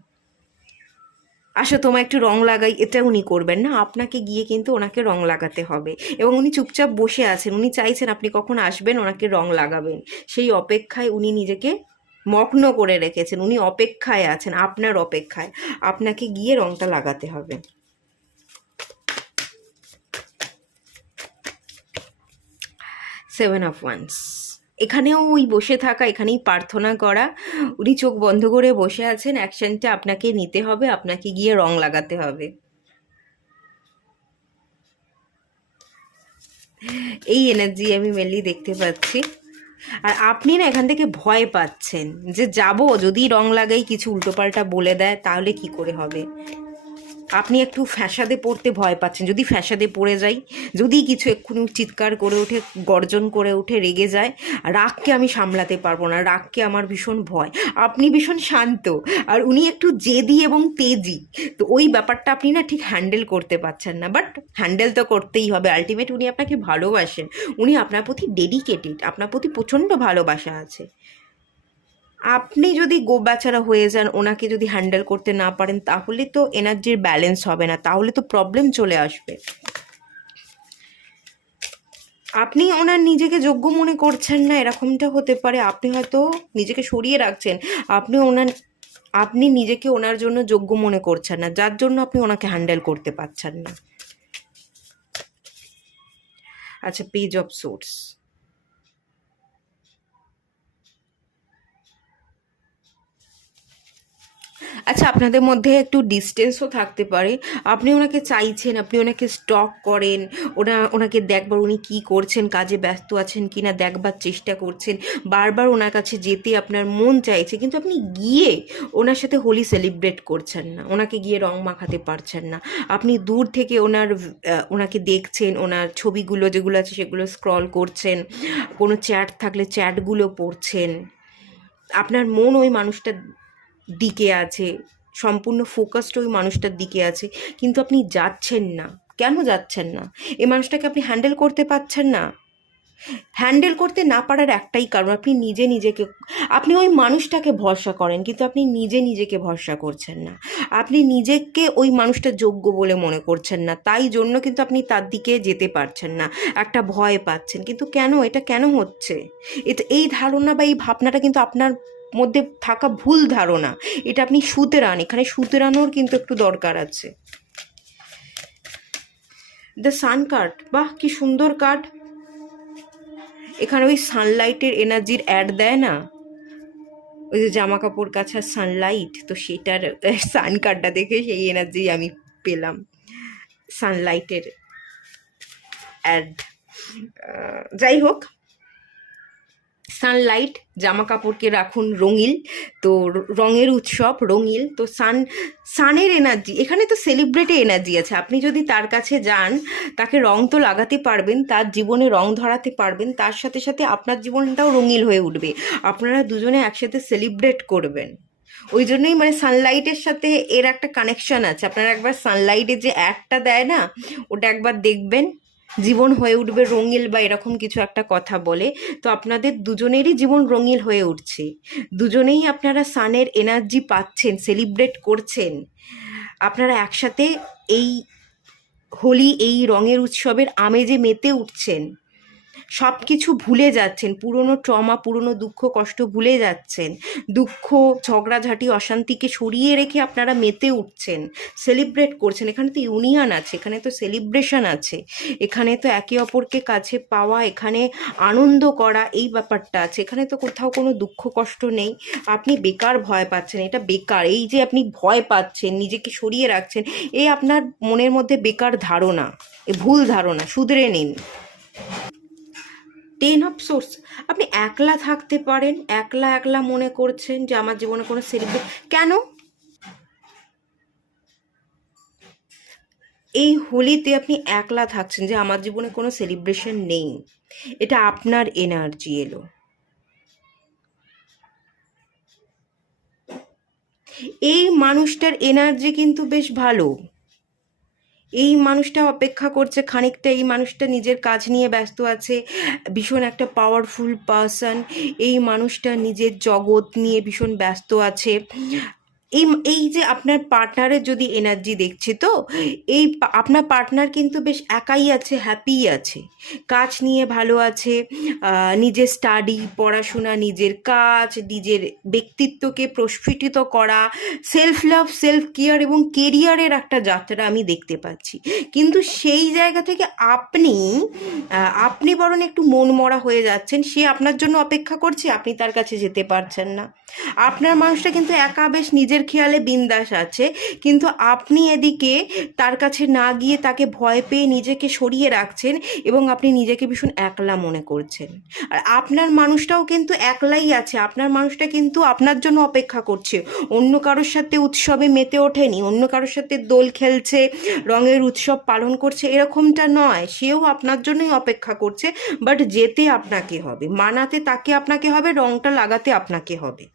আসো তোমায় একটু রং লাগাই, এটা উনি করবেন না, আপনাকে গিয়ে কিন্তু ওনাকে রং লাগাতে হবে। এবং উনি চুপচাপ বসে আছেন, উনি চাইছেন আপনি কখন আসবেন ওনাকে রং লাগাবেন, সেই অপেক্ষায় উনি নিজেকে মগ্ন করে রেখেছেন। উনি অপেক্ষায় আছেন, আপনার অপেক্ষায়, আপনাকে গিয়ে রংটা লাগাতে হবে। Seven of wands. এখানেও ওই বসে থাকা, এখানেই প্রার্থনা করা। উনি চোখ বন্ধ করে বসে আছেন, অ্যাকশনটা আপনাকে নিতে হবে, আপনাকে গিয়ে রং লাগাতে হবে। এই এনার্জি আমি মেনলি দেখতে পাচ্ছি। আর আপনি না এখান থেকে ভয় পাচ্ছেন যে যাব, যদি রং লাগাই কিছু উল্টোপাল্টা বলে দেয় তাহলে কি করে হবে। আপনি একটু ফ্যাসাদে পড়তে ভয় পাচ্ছেন, যদি ফ্যাসাদে পড়ে যাই, যদি কিছু এক্ষুনি চিৎকার করে ওঠে, গর্জন করে ওঠে, রেগে যায়, রাগকে আমি সামলাতে পারবো না, রাগকে আমার ভীষণ ভয়। আপনি ভীষণ শান্ত আর উনি একটু জেদি এবং তেজি, তো ওই ব্যাপারটা আপনি না ঠিক হ্যান্ডেল করতে পারছেন না, বাট হ্যান্ডেল তো করতেই হবে। আলটিমেট উনি আপনাকে ভালোবাসেন, উনি আপনার প্রতি ডেডিকেটেড, আপনার প্রতি প্রচণ্ড ভালোবাসা আছে। আপনি যদি গোবাছাড়া হয়ে যান, ওনাকে যদি হ্যান্ডেল করতে না পারেন, তাহলে তো এনার্জির ব্যালেন্স হবে না, তাহলে তো প্রবলেম চলে আসবে। আপনি ওনার নিজেকে যোগ্য মনে করছেন না, এরকমটা হতে পারে। আপনি হয়তো নিজেকে সরিয়ে রাখছেন, আপনি নিজেকে ওনার জন্য যোগ্য মনে করছেন না, যার জন্য আপনি ওনাকে হ্যান্ডেল করতে পারছেন না। আচ্ছা, পেজ অফ সোর্স। আচ্ছা, আপনাদের মধ্যে একটু ডিস্টেন্সও থাকতে পারে। আপনি ওনাকে চাইছেন, আপনি ওনাকে স্টক করেন, ওনাকে দেখবার, উনি কী করছেন, কাজে ব্যস্ত আছেন কি না দেখবার চেষ্টা করছেন, বারবার ওনার কাছে যেতে আপনার মন চাইছে, কিন্তু আপনি গিয়ে ওনার সাথে হোলি সেলিব্রেট করছেন না, ওনাকে গিয়ে রং মাখাতে পারছেন না। আপনি দূর থেকে ওনাকে দেখছেন, ওনার ছবিগুলো যেগুলো আছে সেগুলো স্ক্রল করছেন, কোনো চ্যাট থাকলে চ্যাটগুলো পড়ছেন। আপনার মন ওই মানুষটার দিকে আছে, সম্পূর্ণ ফোকাসড ওই মানুষটার দিকে আছে, কিন্তু আপনি যাচ্ছেন না। কেন যাচ্ছেন না? এই মানুষটাকে আপনি হ্যান্ডেল করতে পারছেন না। হ্যান্ডেল করতে না পারার একটাই কারণ, আপনি ওই মানুষটাকে ভরসা করেন, কিন্তু আপনি নিজেকে ভরসা করছেন না, আপনি নিজেকে ওই মানুষটা যোগ্য বলে মনে করছেন না, তাই জন্য কিন্তু আপনি তার দিকে যেতে পারছেন না, একটা ভয় পাচ্ছেন। কিন্তু কেন, এটা কেন হচ্ছে? এই ধারণা বা এই ভাবনাটা কিন্তু আপনার মধ্যে থাকা ভুল ধারণা, এটা আপনি শুধরান, এখানে শুধরানোর কিন্তু একটু দরকার আছে। দ্য সান কার্ড, বাহ কি সুন্দর কার্ড। এখানে ওই সানলাইটের এনার্জির অ্যাড দেয় না, ওই যে জামা কাপড় কাচার সানলাইট, তো সেটার সান কার্ডটা দেখে সেই এনার্জি আমি পেলাম, সানলাইটের অ্যাড। যাই হোক, সানলাইট, জামা কাপড়কে রাখুন রঙিল, তো রঙের উৎসব রঙিল, তো সানের এনার্জি এখানে তো সেলিব্রেটে এনার্জি আছে। আপনি যদি তার কাছে যান, তাকে রং তো লাগাতে পারবেন, তার জীবনে রং ধরাতে পারবেন, তার সাথে সাথে আপনার জীবনটাও রঙিল হয়ে উঠবে, আপনারা দুজনে একসাথে সেলিব্রেট করবেন। ওই জন্যই মানে সানলাইটের সাথে এর একটা কানেকশন আছে। আপনারা একবার সানলাইটে যে অ্যাডটা দেয় না, ওটা একবার দেখবেন, জীবন হয়ে উঠবে রঙিল বা এরকম কিছু একটা কথা বলে। তো আপনাদের দুজনেরই জীবন রঙিল হয়ে উঠছে, দুজনেই আপনারা সানের এনার্জি পাচ্ছেন, সেলিব্রেট করছেন, আপনারা একসাথে এই হোলি, এই রঙের উৎসবের আমেজে মেতে উঠছেন। সব কিছু ভুলে যাচ্ছেন, পুরনো ট্রমা, পুরনো দুঃখ কষ্ট ভুলে যাচ্ছেন, দুঃখ ঝগড়াঝাটি অশান্তিকে সরিয়ে রেখে আপনারা মেতে উঠছেন, সেলিব্রেট করছেন। এখানে তো ইউনিয়ন আছে, এখানে তো সেলিব্রেশন আছে, এখানে তো একে অপরকে কাছে পাওয়া, এখানে আনন্দ করা, এই ব্যাপারটা আছে। এখানে তো কোথাও কোনো দুঃখ কষ্ট নেই। আপনি বেকার ভয় পাচ্ছেন, এটা বেকার। এই যে আপনি ভয় পাচ্ছেন, নিজেকে সরিয়ে রাখছেন, এই আপনার মনের মধ্যে বেকার ধারণা, এ ভুল ধারণা, শুধরে নিন। 10 অফ সোর্স, আপনি একলা থাকতে পারেন, একলা একলা মনে করছেন যে আমার জীবনে কোনো সেলিব্রেট কেন? এই হোলিতে আপনি একলা থাকছেন যে আমার জীবনে কোনো সেলিব্রেশন নেই, এটা আপনার এনার্জি এলো। এই মানুষটার এনার্জি কিন্তু বেশ ভালো, এই মানুষটা অপেক্ষা করছে খানিকটা, এই মানুষটা নিজের কাজ নিয়ে ব্যস্ত আছে, ভীষণ একটা পাওয়ারফুল পার্সন, এই মানুষটা নিজের জগৎ নিয়ে ভীষণ ব্যস্ত আছে। এই এই যে আপনার পার্টনারের যদি এনার্জি দেখছি, তো এই আপনার পার্টনার কিন্তু বেশ একাই আছে, হ্যাপিই আছে, কাজ নিয়ে ভালো আছে, নিজের স্টাডি, পড়াশোনা, নিজের কাজ, নিজের ব্যক্তিত্বকে প্রস্ফুটিত করা, সেলফ লাভ, সেলফ কেয়ার এবং কেরিয়ারের একটা যাত্রা আমি দেখতে পাচ্ছি। কিন্তু সেই জায়গা থেকে আপনি বরং একটু মন মরা হয়ে যাচ্ছেন, সে আপনার জন্য অপেক্ষা করছে, আপনি তার কাছে যেতে পারছেন না। আপনার মানুষটা কিন্তু একা বেশ নিজের খেয়ালে বিন্দাস আছে, কিন্তু আপনি এদিকে তার কাছে না গিয়ে তাকে ভয় পেয়ে নিজেকে সরিয়ে রাখছেন এবং আপনি নিজেকে ভীষণ একলা মনে করছেন। আর আপনার মানুষটাও কিন্তু একলাই আছে, আপনার মানুষটা কিন্তু আপনার জন্য অপেক্ষা করছে, অন্য কারোর সাথে উৎসবে মেতে ওঠেনি, অন্য কারোর সাথে দোল খেলছে, রঙের উৎসব পালন করছে, এরকমটা নয়, সেও আপনার জন্যই অপেক্ষা করছে। বাট যেতে আপনাকে হবে, মানাতে তাকে আপনাকে হবে, রঙটা লাগাতে আপনাকে হবে।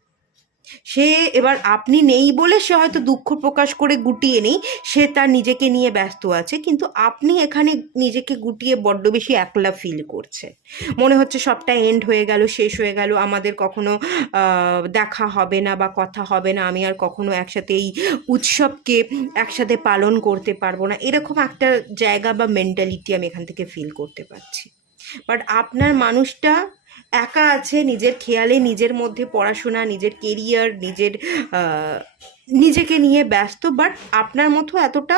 সে এবার আপনি নেই বলে সে হয়তো দুঃখ প্রকাশ করে গুটিয়ে নেই, সে তার নিজেকে নিয়ে ব্যস্ত আছে, কিন্তু আপনি এখানে নিজেকে গুটিয়ে বড্ড বেশি একলা ফিল করছে। মনে হচ্ছে সবটা এন্ড হয়ে গেল, শেষ হয়ে গেল, আমাদের কখনো দেখা হবে না বা কথা হবে না, আমি আর কখনো একসাথে এই উৎসবকে একসাথে পালন করতে পারবো না, এরকম একটা জায়গা বা মেন্টালিটি আমি এখান থেকে ফিল করতে পারছি। বাট আপনার মানুষটা একা আছে, নিজের খেয়ালে, নিজের মধ্যে পড়াশোনা, নিজের কেরিয়ার, নিজেকে নিয়ে ব্যস্ত। বাট আপনার মতো এতটা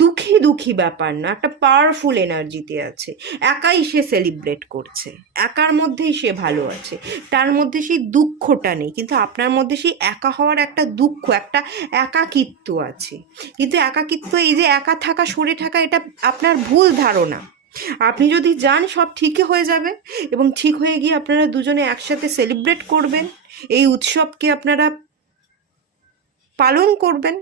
দুঃখী দুঃখী ব্যাপার না, একটা পাওয়ারফুল এনার্জিতে আছে, একাই সে সেলিব্রেট করছে, একার মধ্যেই সে ভালো আছে, তার মধ্যে সেই দুঃখটা নেই। কিন্তু আপনার মধ্যে সেই একা হওয়ার একটা দুঃখ, একটা একাকিত্ব আছে। কিন্তু একাকিত্ব, এই যে একা থাকা, সরে থাকা, এটা আপনার ভুল ধারণা। আপনি যদি যান, সব ঠিকই হয়ে যাবে এবং ঠিক হয়ে গিয়ে আপনারা দুজনে একসাথে সেলিব্রেট করবেন, এই উৎসবকে আপনারা পালন করবেন।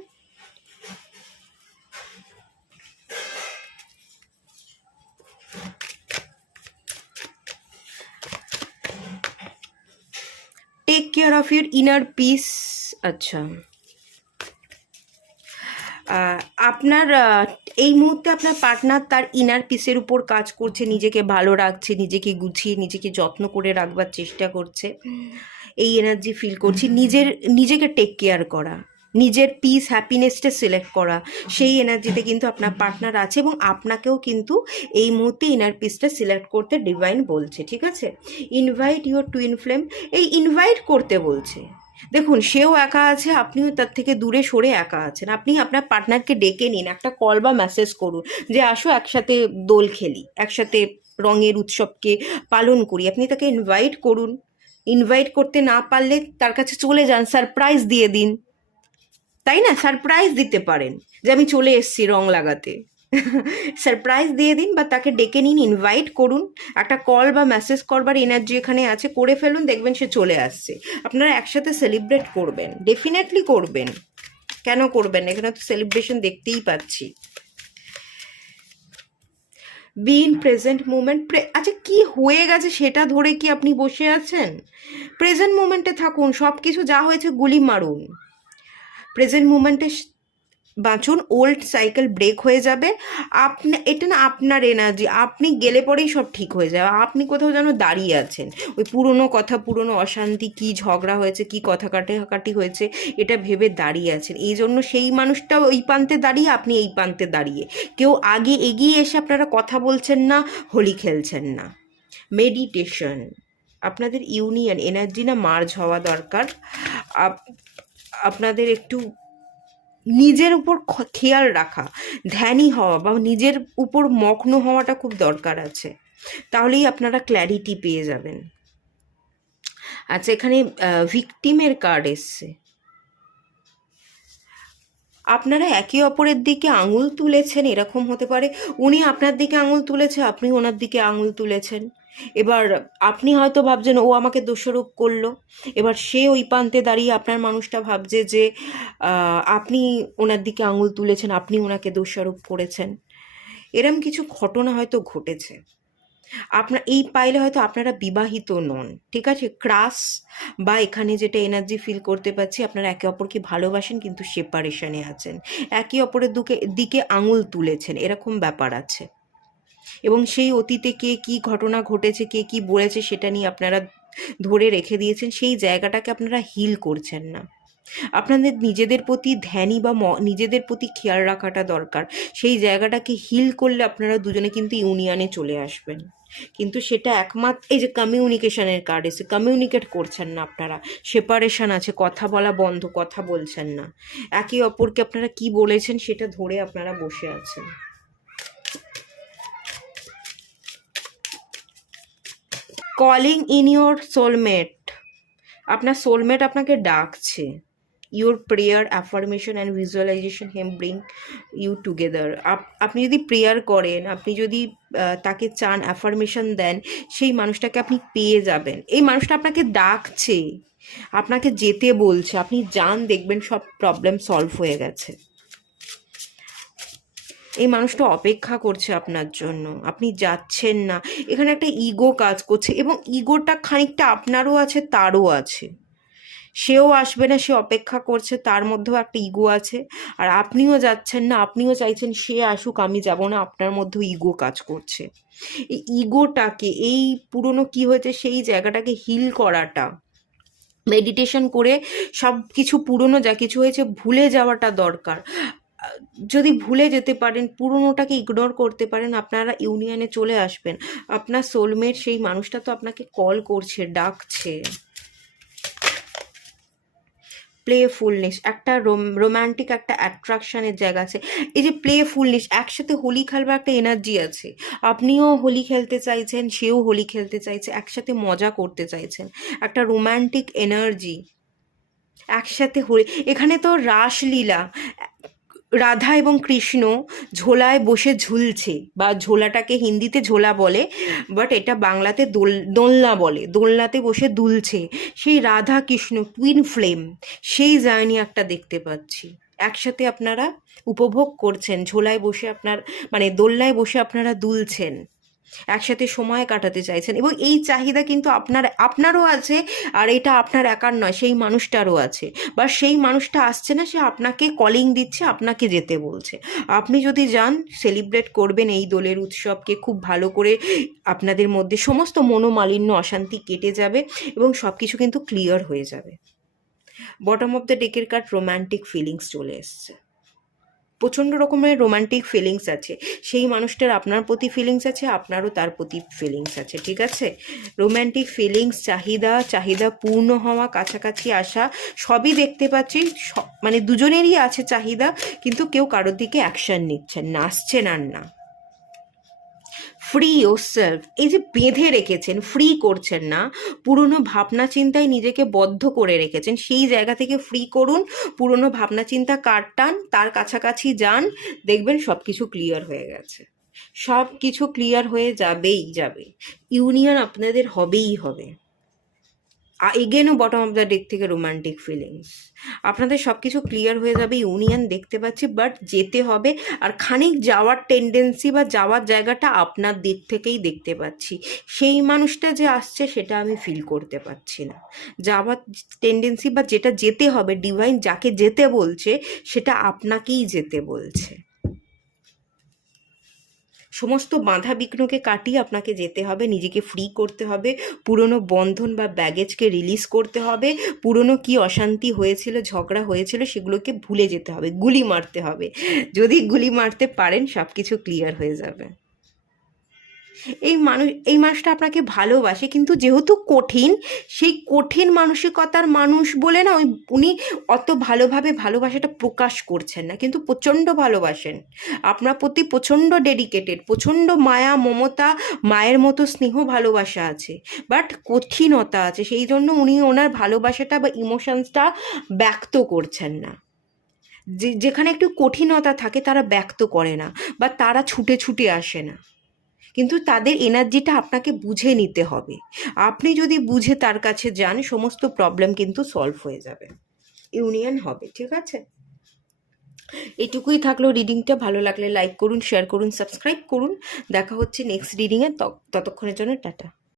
Take care of your inner peace. আচ্ছা, আপনার এই মুহূর্তে আপনার পার্টনার তার ইনার পিসের উপর কাজ করছে, নিজেকে ভালো রাখছে, নিজেকে গুছিয়ে, নিজেকে যত্ন করে রাখবার চেষ্টা করছে, এই এনার্জি ফিল করছি। নিজেকে টেক কেয়ার করা, নিজের পিস, হ্যাপিনেসটা সিলেক্ট করা, সেই এনার্জিতে কিন্তু আপনার পার্টনার আছে এবং আপনাকেও কিন্তু এই মুহূর্তে ইনার পিসটা সিলেক্ট করতে ডিভাইন বলছে। ঠিক আছে, ইনভাইট ইউর টুইন ফ্লেম, এই ইনভাইট করতে বলছে। দেখুন, সেও একা আছে, আপনিও তার থেকে দূরে সরে একা আছেন, আপনি আপনার পার্টনারকে ডেকে নিন, একটা কল বা মেসেজ করুন যে আসো একসাথে দোল খেলি, একসাথে রঙের উৎসবকে পালন করি। আপনি তাকে ইনভাইট করুন, ইনভাইট করতে না পারলে তার কাছে চলে যান, সারপ্রাইজ দিয়ে দিন, তাই না? সারপ্রাইজ দিতে পারেন যে আমি চলে এসেছি রং লাগাতে, সারপ্রাইজ দিয়ে দিন বা তাকে ডেকে নিন, ইনভাইট করুন, একটা কল বা মেসেজ করবার এনার্জি এখানে আছে, করে ফেলুন, দেখবেন সে চলে আসছে। আপনারা একসাথে সেলিব্রেট করবেন, ডেফিনেটলি করবেন, কেন করবেন? এখানে তো সেলিব্রেশন দেখতেই পাচ্ছি। Be in present moment. আচ্ছা, কি হয়ে গেছে সেটা ধরে কি আপনি বসে আছেন? প্রেজেন্ট মুমেন্টে থাকুন, সব কিছু যা হয়েছে গুলি মারুন, প্রেজেন্ট মুমেন্টে বাঁচুন, ওল্ড সাইকেল ব্রেক হয়ে যাবে। আপনি, এটা না আপনার এনার্জি, আপনি গেলে পরেই সব ঠিক হয়ে যাবে। আপনি কোথাও যেন দাঁড়িয়ে আছেন, ওই পুরনো কথা, পুরনো অশান্তি, কি ঝগড়া হয়েছে, কি কথা কাটাকাটি হয়েছে, এটা ভেবে দাঁড়িয়ে আছেন। এই জন্য সেই মানুষটা ওই প্রান্তে দাঁড়িয়ে, আপনি এই প্রান্তে দাঁড়িয়ে, কেউ আগে এগিয়ে এসে আপনারা কথা বলছেন না, হোলি খেলছেন না। মেডিটেশন, আপনাদের ইউনিয়ন এনার্জি না মার্জ হওয়া দরকার। আপনাদের একটু নিজের উপর খেয়াল রাখা, ধ্যানী হওয়া বা নিজের উপর মগ্ন হওয়াটা খুব দরকার আছে, তাহলেই আপনারা ক্ল্যারিটি পেয়ে যাবেন। আচ্ছা, এখানে ভিকটিমের কার্ড এসছে। আপনারা একে অপরের দিকে আঙুল তুলেছেন, এরকম হতে পারে উনি আপনার দিকে আঙুল তুলেছে, আপনি ওনার দিকে আঙুল তুলেছেন। এবার আপনি হয়তো ভাবছেন ও আমাকে দোষারোপ করলো, এবার সে ওই প্রান্তে দাঁড়িয়ে আপনার মানুষটা ভাবছে যে আপনি ওনার দিকে আঙুল তুলেছেন, আপনি ওনাকে দোষারোপ করেছেন। এরম কিছু ঘটনা হয়তো ঘটেছে। আপনার এই পাইলে হয়তো আপনারা বিবাহিত নন, ঠিক আছে? ক্রাশ বা এখানে যেটা এনার্জি ফিল করতে পারছি, আপনারা একে অপরকে ভালোবাসেন কিন্তু সেপারেশনে আছেন, একে অপরের দিকে আঙুল তুলেছেন, এরকম ব্যাপার আছে। এবং সেই অতীতে কে কি ঘটনা ঘটেছে, কে কি বলেছে, সেটা নিয়ে আপনারা ধরে রেখে দিয়েছেন, সেই জায়গাটাকে আপনারা হিল করছেন না। আপনাদের নিজেদের প্রতি ধ্যানী বা নিজেদের প্রতি খেয়াল রাখাটা দরকার। সেই জায়গাটাকে হিল করলে আপনারা দুজনে কিন্তু ইউনিয়নে চলে আসবেন। কিন্তু সেটা একমাত্র এই যে কমিউনিকেশনের কার্ড এসে, কমিউনিকেট করছেন না আপনারা, সেপারেশন আছে, কথা বলা বন্ধ, কথা বলছেন না, একে অপরকে আপনারা কি বলেছেন সেটা ধরে আপনারা বসে আছেন। কলিং ইন ইয়োর সোলমেট, আপনার সোলমেট আপনাকে ডাকছে। Your prayer, affirmation and visualization হেম ব্রিং ইউ টুগেদার। আপনি যদি প্রেয়ার করেন, আপনি যদি তাকে চান, অ্যাফার্মেশন দেন, সেই মানুষটাকে আপনি পেয়ে যাবেন। এই মানুষটা আপনাকে ডাকছে, আপনাকে যেতে বলছে, আপনি যান, দেখবেন সব প্রবলেম সলভ হয়ে গেছে। এই মানুষটা অপেক্ষা করছে আপনার জন্য, আপনি যাচ্ছেন না। এখানে একটা ইগো কাজ করছে, এবং ইগোটা খানিকটা আপনারও আছে, তারও আছে। সেও আসবে না, সে অপেক্ষা করছে, তার মধ্যেও একটা ইগো আছে। আর আপনিও যাচ্ছেন না, আপনিও চাইছেন সে আসুক, আমি যাব না, আপনার মধ্যেও ইগো কাজ করছে। এই ইগোটাকে, এই পুরনো কি হয়েছে সেই জায়গাটাকে হিল করাটা, মেডিটেশন করে সব কিছু পুরনো যা কিছু হয়েছে ভুলে যাওয়াটা দরকার। যদি ভুলে যেতে পারেন, পুরনোটাকে ইগনোর করতে পারেন, আপনারা ইউনিয়নে চলে আসবেন। আপনার সোলমেট সেই মানুষটা তো আপনাকে কল করছে, ডাকছে। প্লেফুলনেস, একটা রোম্যান্টিক একটা অ্যাট্রাকশনের জায়গা আছে। এই যে প্লেফুলনেস, একসাথে হোলি খেলবার একটা এনার্জি আছে। আপনিও হোলি খেলতে চাইছেন, সেও হোলি খেলতে চাইছে, একসাথে মজা করতে চাইছেন, একটা রোম্যান্টিক এনার্জি একসাথে হোলি। এখানে তো রাসলীলা, রাধা এবং কৃষ্ণ ঝোলায় বসে ঝুলছে, বা ঝোলাটাকে হিন্দিতে ঝোলা বলে, বাট এটা বাংলাতে দোলনা বলে, দোলনাতে বসে দুলছে সেই রাধা কৃষ্ণ টুইন ফ্লেম, সেই জার্নি একটা দেখতে পাচ্ছি। একসাথে আপনারা উপভোগ করছেন, ঝোলায় বসে আপনার মানে দোলনায় বসে আপনারা দুলছেন, একসাথে সময় কাটাতে চাইছেন। এবং এই চাহিদা কিন্তু আপনারও আছে, আর এটা আপনার একার নয়, সেই মানুষটারও আছে। বা সেই মানুষটা আসছে না, সে আপনাকে কলিং দিচ্ছে, আপনাকে যেতে বলছে। আপনি যদি যান, সেলিব্রেট করবেন এই দোলের উৎসবকে খুব ভালো করে, আপনাদের মধ্যে সমস্ত মনোমালিন্য, অশান্তি কেটে যাবে এবং সব কিছু কিন্তু ক্লিয়ার হয়ে যাবে। বটম অফ দ্য ডেকের কার্ড রোম্যান্টিক ফিলিংস চলে এসছে। প্রচণ্ড রকমের রোমান্টিক ফিলিংস আছে, সেই মানুষটার আপনার প্রতি ফিলিংস আছে, আপনারও তার প্রতি ফিলিংস আছে, ঠিক আছে? রোম্যান্টিক ফিলিংস, চাহিদা পূর্ণ হওয়া, কাছাকাছি আসা, সবই দেখতে পাচ্ছি। মানে দুজনেরই আছে চাহিদা, কিন্তু কেউ কারোর দিকে অ্যাকশন নিচ্ছেন না, আসছেন আর না। ফ্রি ইয়োরসেলফ, এই যে বেঁধে রেখেছেন, ফ্রি করছেন না, পুরনো ভাবনা চিন্তায় নিজেকে বদ্ধ করে রেখেছেন, সেই জায়গা থেকে ফ্রি করুন। পুরনো ভাবনা চিন্তা কাটান, তার কাছাকাছি যান, দেখবেন সব কিছু ক্লিয়ার হয়ে গেছে, সব কিছু ক্লিয়ার হয়ে যাবেই যাবে। ইউনিয়ন আপনাদের হবেই হবে। এগেনও বটম অফ দ্য ডেক থেকে রোমান্টিক ফিলিংস, আপনাদের সব কিছু ক্লিয়ার হয়ে যাবে, ইউনিয়ন দেখতে পাচ্ছি, বাট যেতে হবে। আর খানিক যাওয়ার টেন্ডেন্সি বা যাওয়ার জায়গাটা আপনার দিক থেকেই দেখতে পাচ্ছি। সেই মানুষটা যে আসছে সেটা আমি ফিল করতে পারছি না। যাওয়ার টেন্ডেন্সি বা যেটা যেতে হবে, ডিভাইন যাকে যেতে বলছে সেটা আপনাকেই যেতে বলছে। সমস্ত বাধা বিঘ্নকে কাটিয়ে আপনাকে যেতে হবে, নিজেকে ফ্রি করতে হবে, পুরনো বন্ধন বা ব্যাগেজকে রিলিজ করতে হবে, পুরনো কি অশান্তি হয়েছিল, ঝগড়া হয়েছিল, সেগুলোকে ভুলে যেতে হবে, গুলি মারতে হবে। যদি গুলি মারতে পারেন, সব কিছু ক্লিয়ার হয়ে যাবে। এই মানুষটা আপনাকে ভালোবাসে, কিন্তু যেহেতু কঠিন, সেই কঠিন মানসিকতার মানুষ বলে না উনি অত ভালোভাবে ভালোবাসাটা প্রকাশ করছেন না, কিন্তু প্রচণ্ড ভালোবাসেন আপনার প্রতি, প্রচণ্ড ডেডিকেটেড, প্রচণ্ড মায়া মমতা, মায়ের মতো স্নেহ ভালোবাসা আছে, বাট কঠিনতা আছে, সেই জন্য উনি ওনার ভালোবাসাটা বা ইমোশনসটা ব্যক্ত করছেন না। যেখানে একটু কঠিনতা থাকে তারা ব্যক্ত করে না, বা তারা ছুটে ছুটে আসে না, কিন্তু তাদের এনার্জিটা আপনাকে বুঝে নিতে হবে। আপনি যদি বুঝে তার কাছে যান, সমস্ত প্রবলেম কিন্তু সলভ হয়ে যাবে, ইউনিয়ন হবে, ঠিক আছে? এটুকুই থাকলো রিডিংটা। ভালো লাগলে লাইক করুন, শেয়ার করুন, সাবস্ক্রাইব করুন। দেখা হচ্ছে নেক্সট রিডিংয়ে, ততক্ষণের জন্য টাটা।